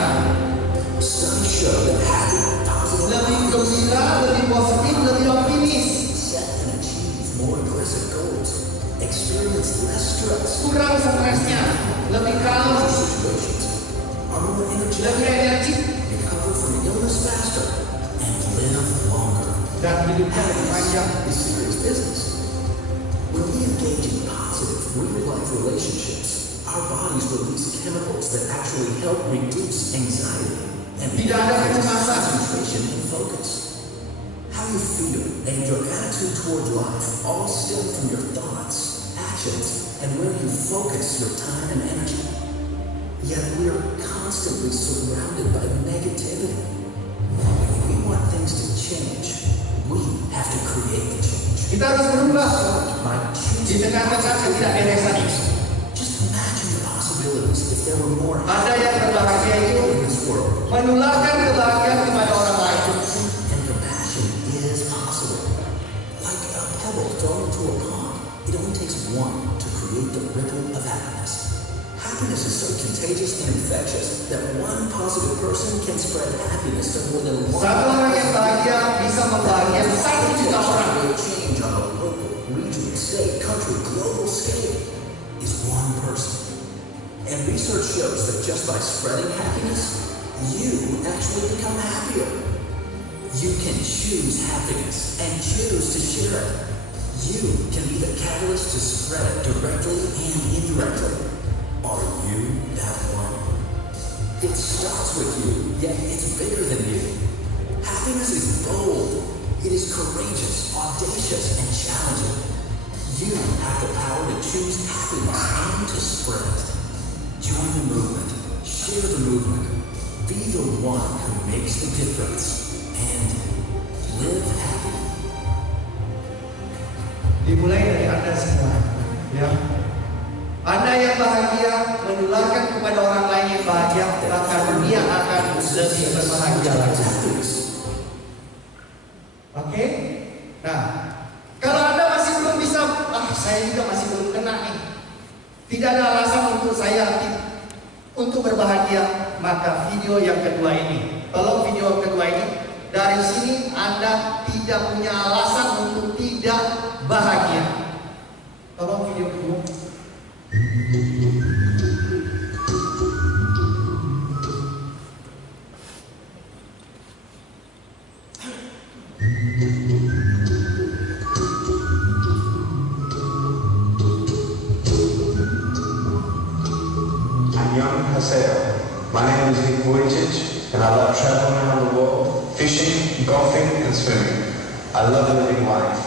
Studies show that happy, positive, lebih gembira, lebih positif, lebih optimis, set and achieve more aggressive goals, experience less stress, kurang stresnya, lebih calm, situations, are more lebih energetic, energik, recover from illness faster, and live longer. dan hidupnya lebih panjang. Is serious business. When we engage in positive, real-life relationships, our bodies release chemicals that actually help reduce anxiety and Tidak ada kecemasan. concentration and focus. How you feel and your attitude toward life all stem from your thoughts, actions, and where you focus your time and energy. Yet we are constantly surrounded by negativity. If we want things to change, we have to create the change. Kita harus berubah By di choosing tengah-tengah ketidakberesan ini. just imagine the possibilities if there were more Ada yang berbahagia itu in this world. menularkan kebahagiaan kepada orang lain. And compassion is possible. Like a pebble thrown into a pond, it only takes one to create the ripple of happiness. Happiness is so contagious and infectious that one positive person can spread happiness to more than one. Satu orang yang bahagia bisa membahagiakan 1 juta orang. Real change on a local, regional, state, country, global scale is one person. And research shows that just by spreading happiness, you actually become happier. You can choose happiness and choose to share it. You can be the catalyst to spread it directly and indirectly. Are you that one? It starts with you, yet it's bigger than you. Happiness is bold. It is courageous, audacious, and challenging. You have the power to choose happiness and to spread it. Join the movement. Share the movement. Be the one who makes the difference. And live happy. Dimulai dari Anda semua, ya. Anda yang bahagia menularkan kepada orang lain yang bahagia, maka dunia akan lebih berbahagia lagi. Oke? Nah, kalau Anda masih belum bisa, saya juga masih belum kena nih. Tidak ada alasan untuk saya untuk berbahagia, maka video yang kedua ini. Tolong video kedua ini. Dari sini Anda tidak punya alasan untuk tidak bahagia. Tolong video kedua. Annyeonghaseyo. My name is Nick Vujicic, and I love traveling around the world, fishing, golfing, and swimming. I love living life.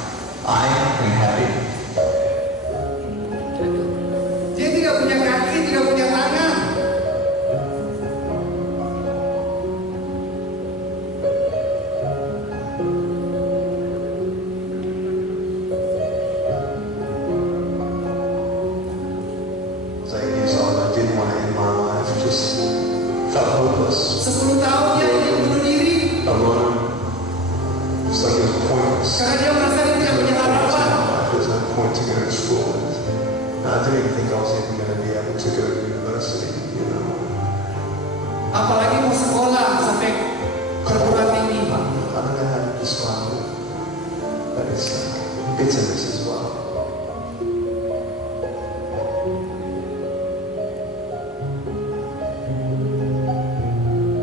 I am happy. Dia tidak punya kaki, tidak punya tangan. As 8 years old, I didn't want to end my life. Just felt hopeless, 10 tahun dia ingin bunuh diri alone. It's like it was pointless. karena dia merasa dia tidak punya harapan. There's no point to go to school. And I didn't even think I was even going to be able to go to university, you know. Apalagi mau sekolah sampai perguruan tinggi. I don't know how to describe it, but it's bitterness as well.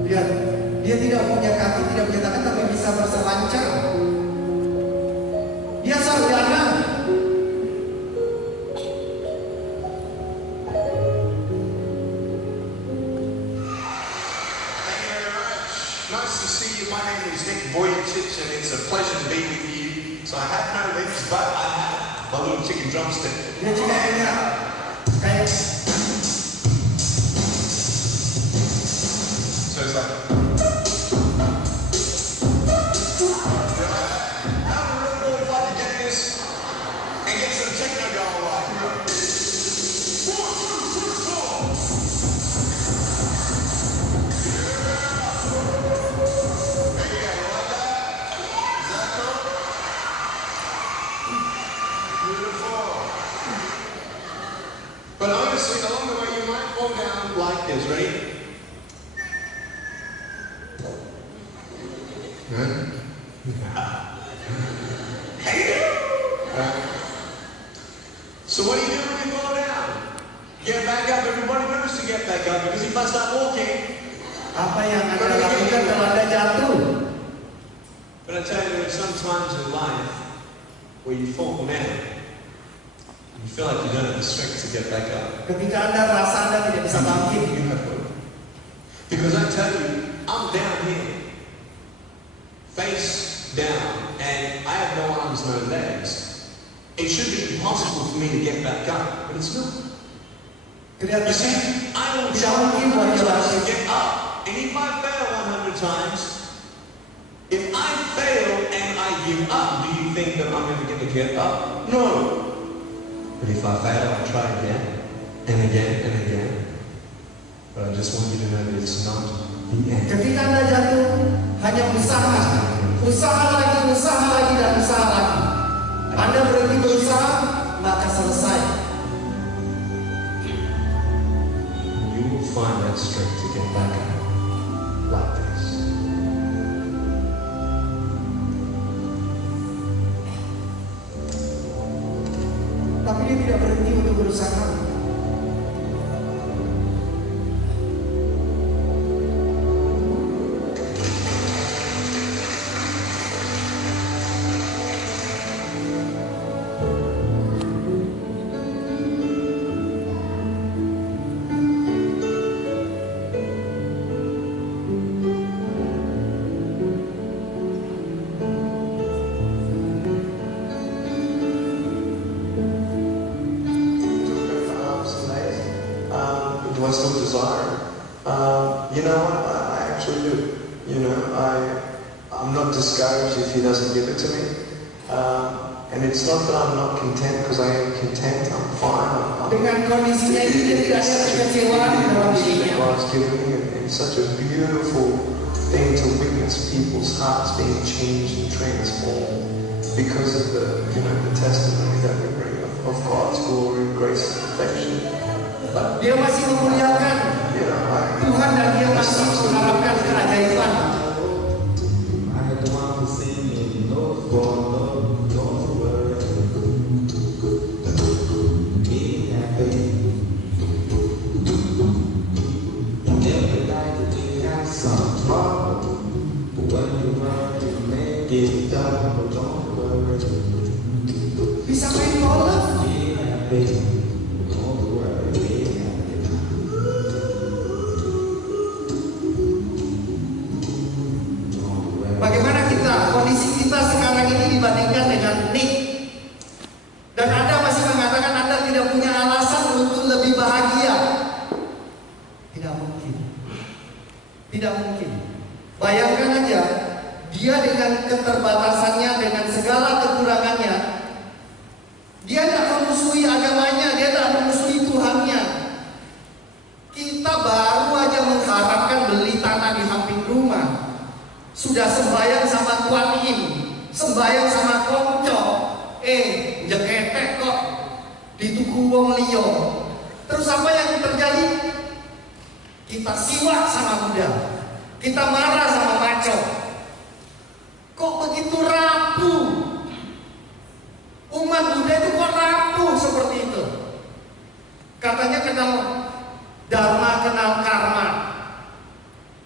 Lihat, dia tidak punya kaki, tidak punya tangan, tapi bisa berselancar. Dia sarjana. Thank you very much. Nice to see you. My name is Nick Vujicic, and it's a pleasure to be with you. So I have no limbs, but I have my little chicken drumstick. Dia cuma punya kayak So it's like. I would really like to get this and get some techno going like. 1, 2, 3, 4. But honestly, along the way, you might fall down like this. Ready? So what do you do when you fall down? Get back up. Everybody knows to get back up because if I start walking. apa yang Anda lakukan kalau Anda jatuh. But I tell you, there are some times in life where you fall down. You feel like you don't have the strength to get back up. Ketika Anda rasa Anda tidak bisa bangkit. You have hope. Because I tell you, I'm down here, face down, and I have no arms, no legs. It should be impossible for me to get back up, but it's not. You Kelihatannya see, I will tidak try mungkin buat 100 dia times to bangkit. get up, and if I fail 100 times, if I fail and I give up, do you think that I'm ever going to get up? No. But if I fail, I try again, and again, and again. But I just want you to know that it's not the end. Ketika Anda jatuh, hanya usaha, usaha lagi dan usaha lagi. Anda berhenti berusaha, maka selesai. You will find that strength to get back up like this. Tapi dia tidak berhenti untuk berusaha. Do I still desire it? You know what? I actually do. You know, I'm not discouraged if he doesn't give it to me. And it's not that I'm not content, because I am content. I'm fine. Dengan kondisinya ini dia tidak ada kekecewaan di dalam dirinya. God's given me, and such a beautiful thing to witness people's hearts being changed and transformed because of the testimony that we bring of God's glory, grace, and perfection. But Dia masih memuliakan Tuhan dan dia masih mengharapkan keajaiban. Bisa main bola. lebih bahagia? Tidak mungkin. Tidak mungkin. Bayangkan aja, dia dengan keterbatasannya, dengan segala kekurangannya, dia tidak memusuhi agamanya, dia tidak memusuhi Tuhannya. Kita baru aja mengharapkan beli tanah di samping rumah, sudah sembahyang sama Tuan Im, sembahyang sama konco, jeketek kok dituku wong liya. Terus apa yang terjadi? Kita siwak sama Buddha, kita marah sama maco. Kok begitu rapuh? Umat Buddha itu kok rapuh seperti itu? Katanya kenal Dharma, kenal karma.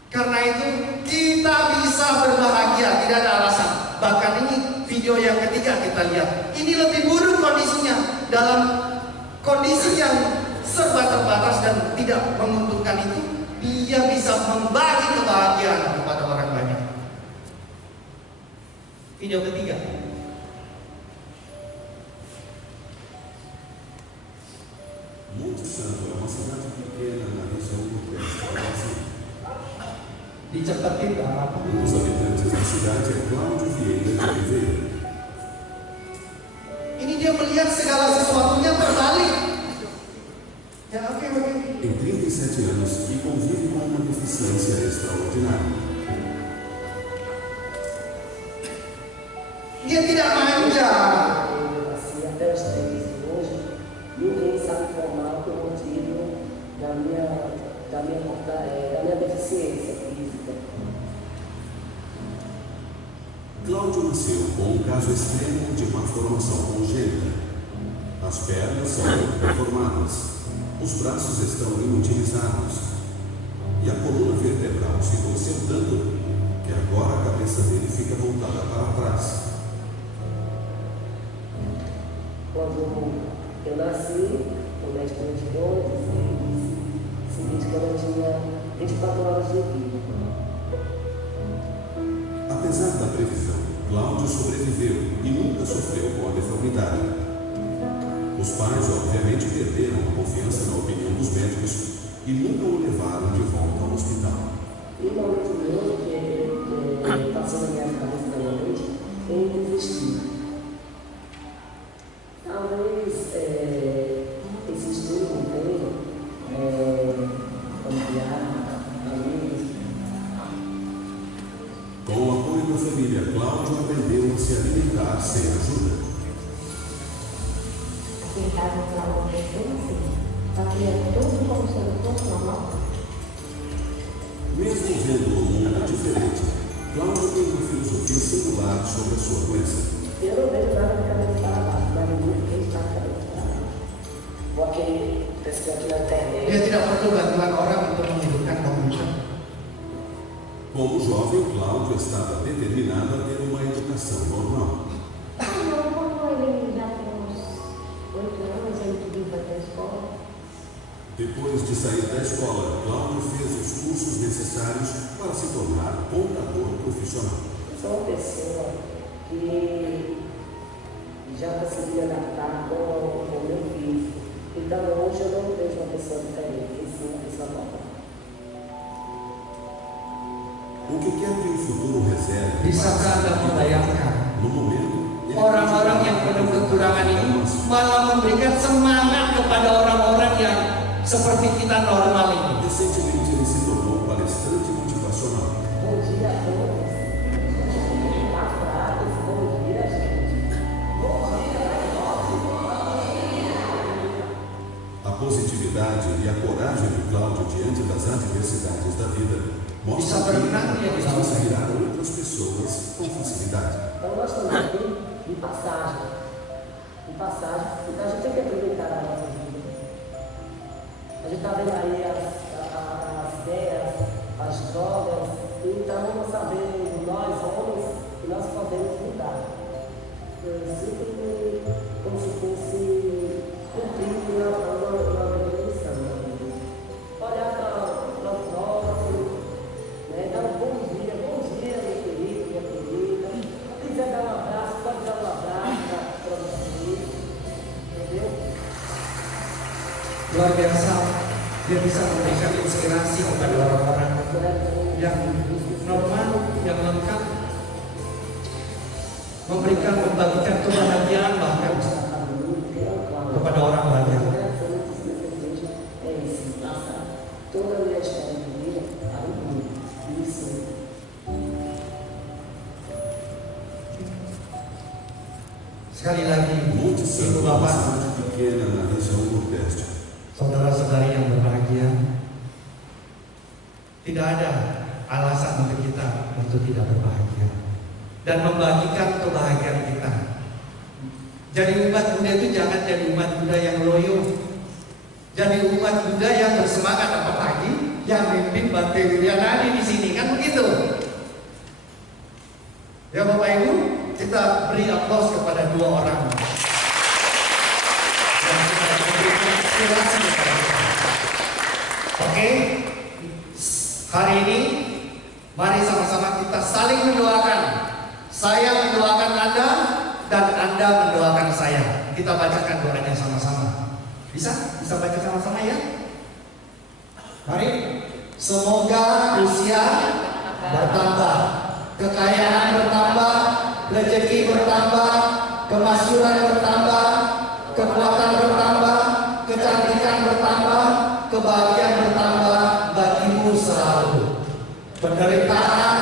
Karena itu kita bisa berbahagia, tidak ada alasan. Bahkan ini video yang ketiga kita lihat, ini lebih buruk kondisinya. Dalam kondisi yang serba terbatas dan tidak menguntungkan itu, dia bisa membagi kebahagiaan kepada orang banyak. Video ketiga. Monte Santo é uma cidade pequena na região do Brasil. Dicepetin apa? Um dos habitantes da cidade é Cláudio Vieira de Oliveira. Ini dia melihat segala sesuatunya terbalik. Ya, oke. Tem 37 anos e convive com uma deficiência extraordinária. Dia tidak manja. Assim, até os tempos de hoje, ninguém sabe informar o motivo da minha deficiência física. Cláudio nasceu com um caso extremo de uma formação congênita. As pernas são deformadas, os braços estão inutilizados e a coluna vertebral se torceu tanto que agora a cabeça dele fica voltada para trás. Quando eu nasci, o médico me tirou e disse que eu tinha 24 horas de vida. Apesar da previsão, Cláudio sobreviveu e nunca sofreu com a deformidade. Os pais, obviamente, perderam a confiança na opinião dos médicos e nunca o levaram de volta ao hospital. E no momento meu, que passou na minha cabeça da minha mente, eu desisti. Talvez esse estudo não tenha familiar, amigos. Com o apoio da família, Cláudio aprendeu a se alimentar sem ajuda. Aqui em casa eu falo assim, fazia tudo como se eu fosse normal. Mesmo vendo o mundo diferente, Cláudio tem uma filosofia singular sobre a sua doença. Eu não vejo nada de cabeça para baixo, mas ninguém fez nada de cabeça para baixo. Vou aquele pessoal aqui na internet. Dia tidak perlu bantuan orang untuk menghidupkan komputer. Como jovem, Cláudio estava determinado a ter uma educação normal. Não, quando ele já tem uns 8 anos, ele queria ir para a escola. Depois de sair da escola, Cláudio fez os cursos necessários para se tornar contador profissional. Eu sou uma pessoa que já consegui adaptar com o meu físico. Então hoje eu não vejo uma pessoa diferente, e sim uma pessoa normal. O que quer que o futuro reserve Bisakah Anda membayangkan no momento, orang-orang yang penuh kekurangan ini malah memberikan semangat kepada orang-orang yang seperti kita normal ini. Recentemente ele se tornou palestrante motivacional. Bom dia a todos. A frase, bom dia, gente. A positividade e a coragem de Cláudio diante das adversidades da vida mostram que ele pode inspirar outras pessoas com facilidade. Então nós estamos aqui de passagem. Então a gente tem que aproveitar a nossa vida. A gente está vendo aí as ideias, as drogas, então nós sabemos, nós homens, que nós podemos mudar. Sempre como se fosse cumprir uma missão. Olhar para o próximo, né? Dar um bom dia, meu querido, minha querida. Se quiser dar um abraço, pode dar um abraço para você, entendeu? luar biasa. Dia bisa memberikan inspirasi kepada orang-orang yang normal, yang lengkap, membagikan kebahagiaan bahkan kepada orang banyak. Sekali lagi, Muitos Ibu são Bapak, uma cidade pequena na região Nordeste. saudara-saudari yang berbahagia, tidak ada alasan untuk kita untuk tidak berbahagia dan membagikan kebahagiaan kita. Jadi umat Buddha itu jangan jadi umat Buddha yang loyo. Jadi umat Buddha yang bersemangat, apalagi yang mimpin Bhante Wiryanadi di sini, kan begitu? Ya Bapak Ibu, kita beri aplaus kepada dua orang yang sudah memberikan inspirasi kepada kita. Oke, hari ini mari sama-sama kita saling mendoakan. Saya mendoakan Anda dan Anda mendoakan saya. Kita bacakan doanya sama-sama. Bisa? Bisa baca sama-sama ya? Mari. Semoga usia bertambah, kekayaan bertambah, rezeki bertambah, kemasyhuran bertambah, kekuatan bertambah, kecantikan bertambah, kebahagiaan bertambah bagimu selalu. Penderitaan,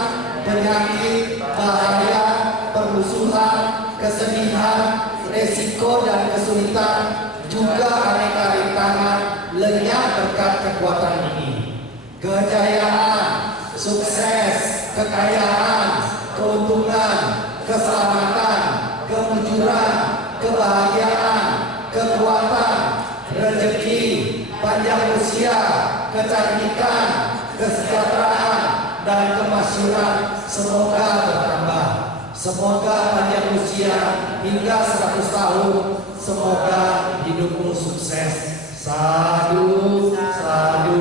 penyakit, bahaya, permusuhan, kesedihan, resiko dan kesulitan, juga aneka rintangan lenyap berkat kekuatan ini. Kejayaan, sukses, kekayaan, keuntungan, keselamatan, kemujuran, kebahagiaan, kekuatan, rezeki, panjang usia, kecantikan, kesejahteraan, dan kemasyhuran semoga bertambah. Semoga panjang usia hingga 100 tahun. Semoga hidupmu sukses. Sadu, sadu,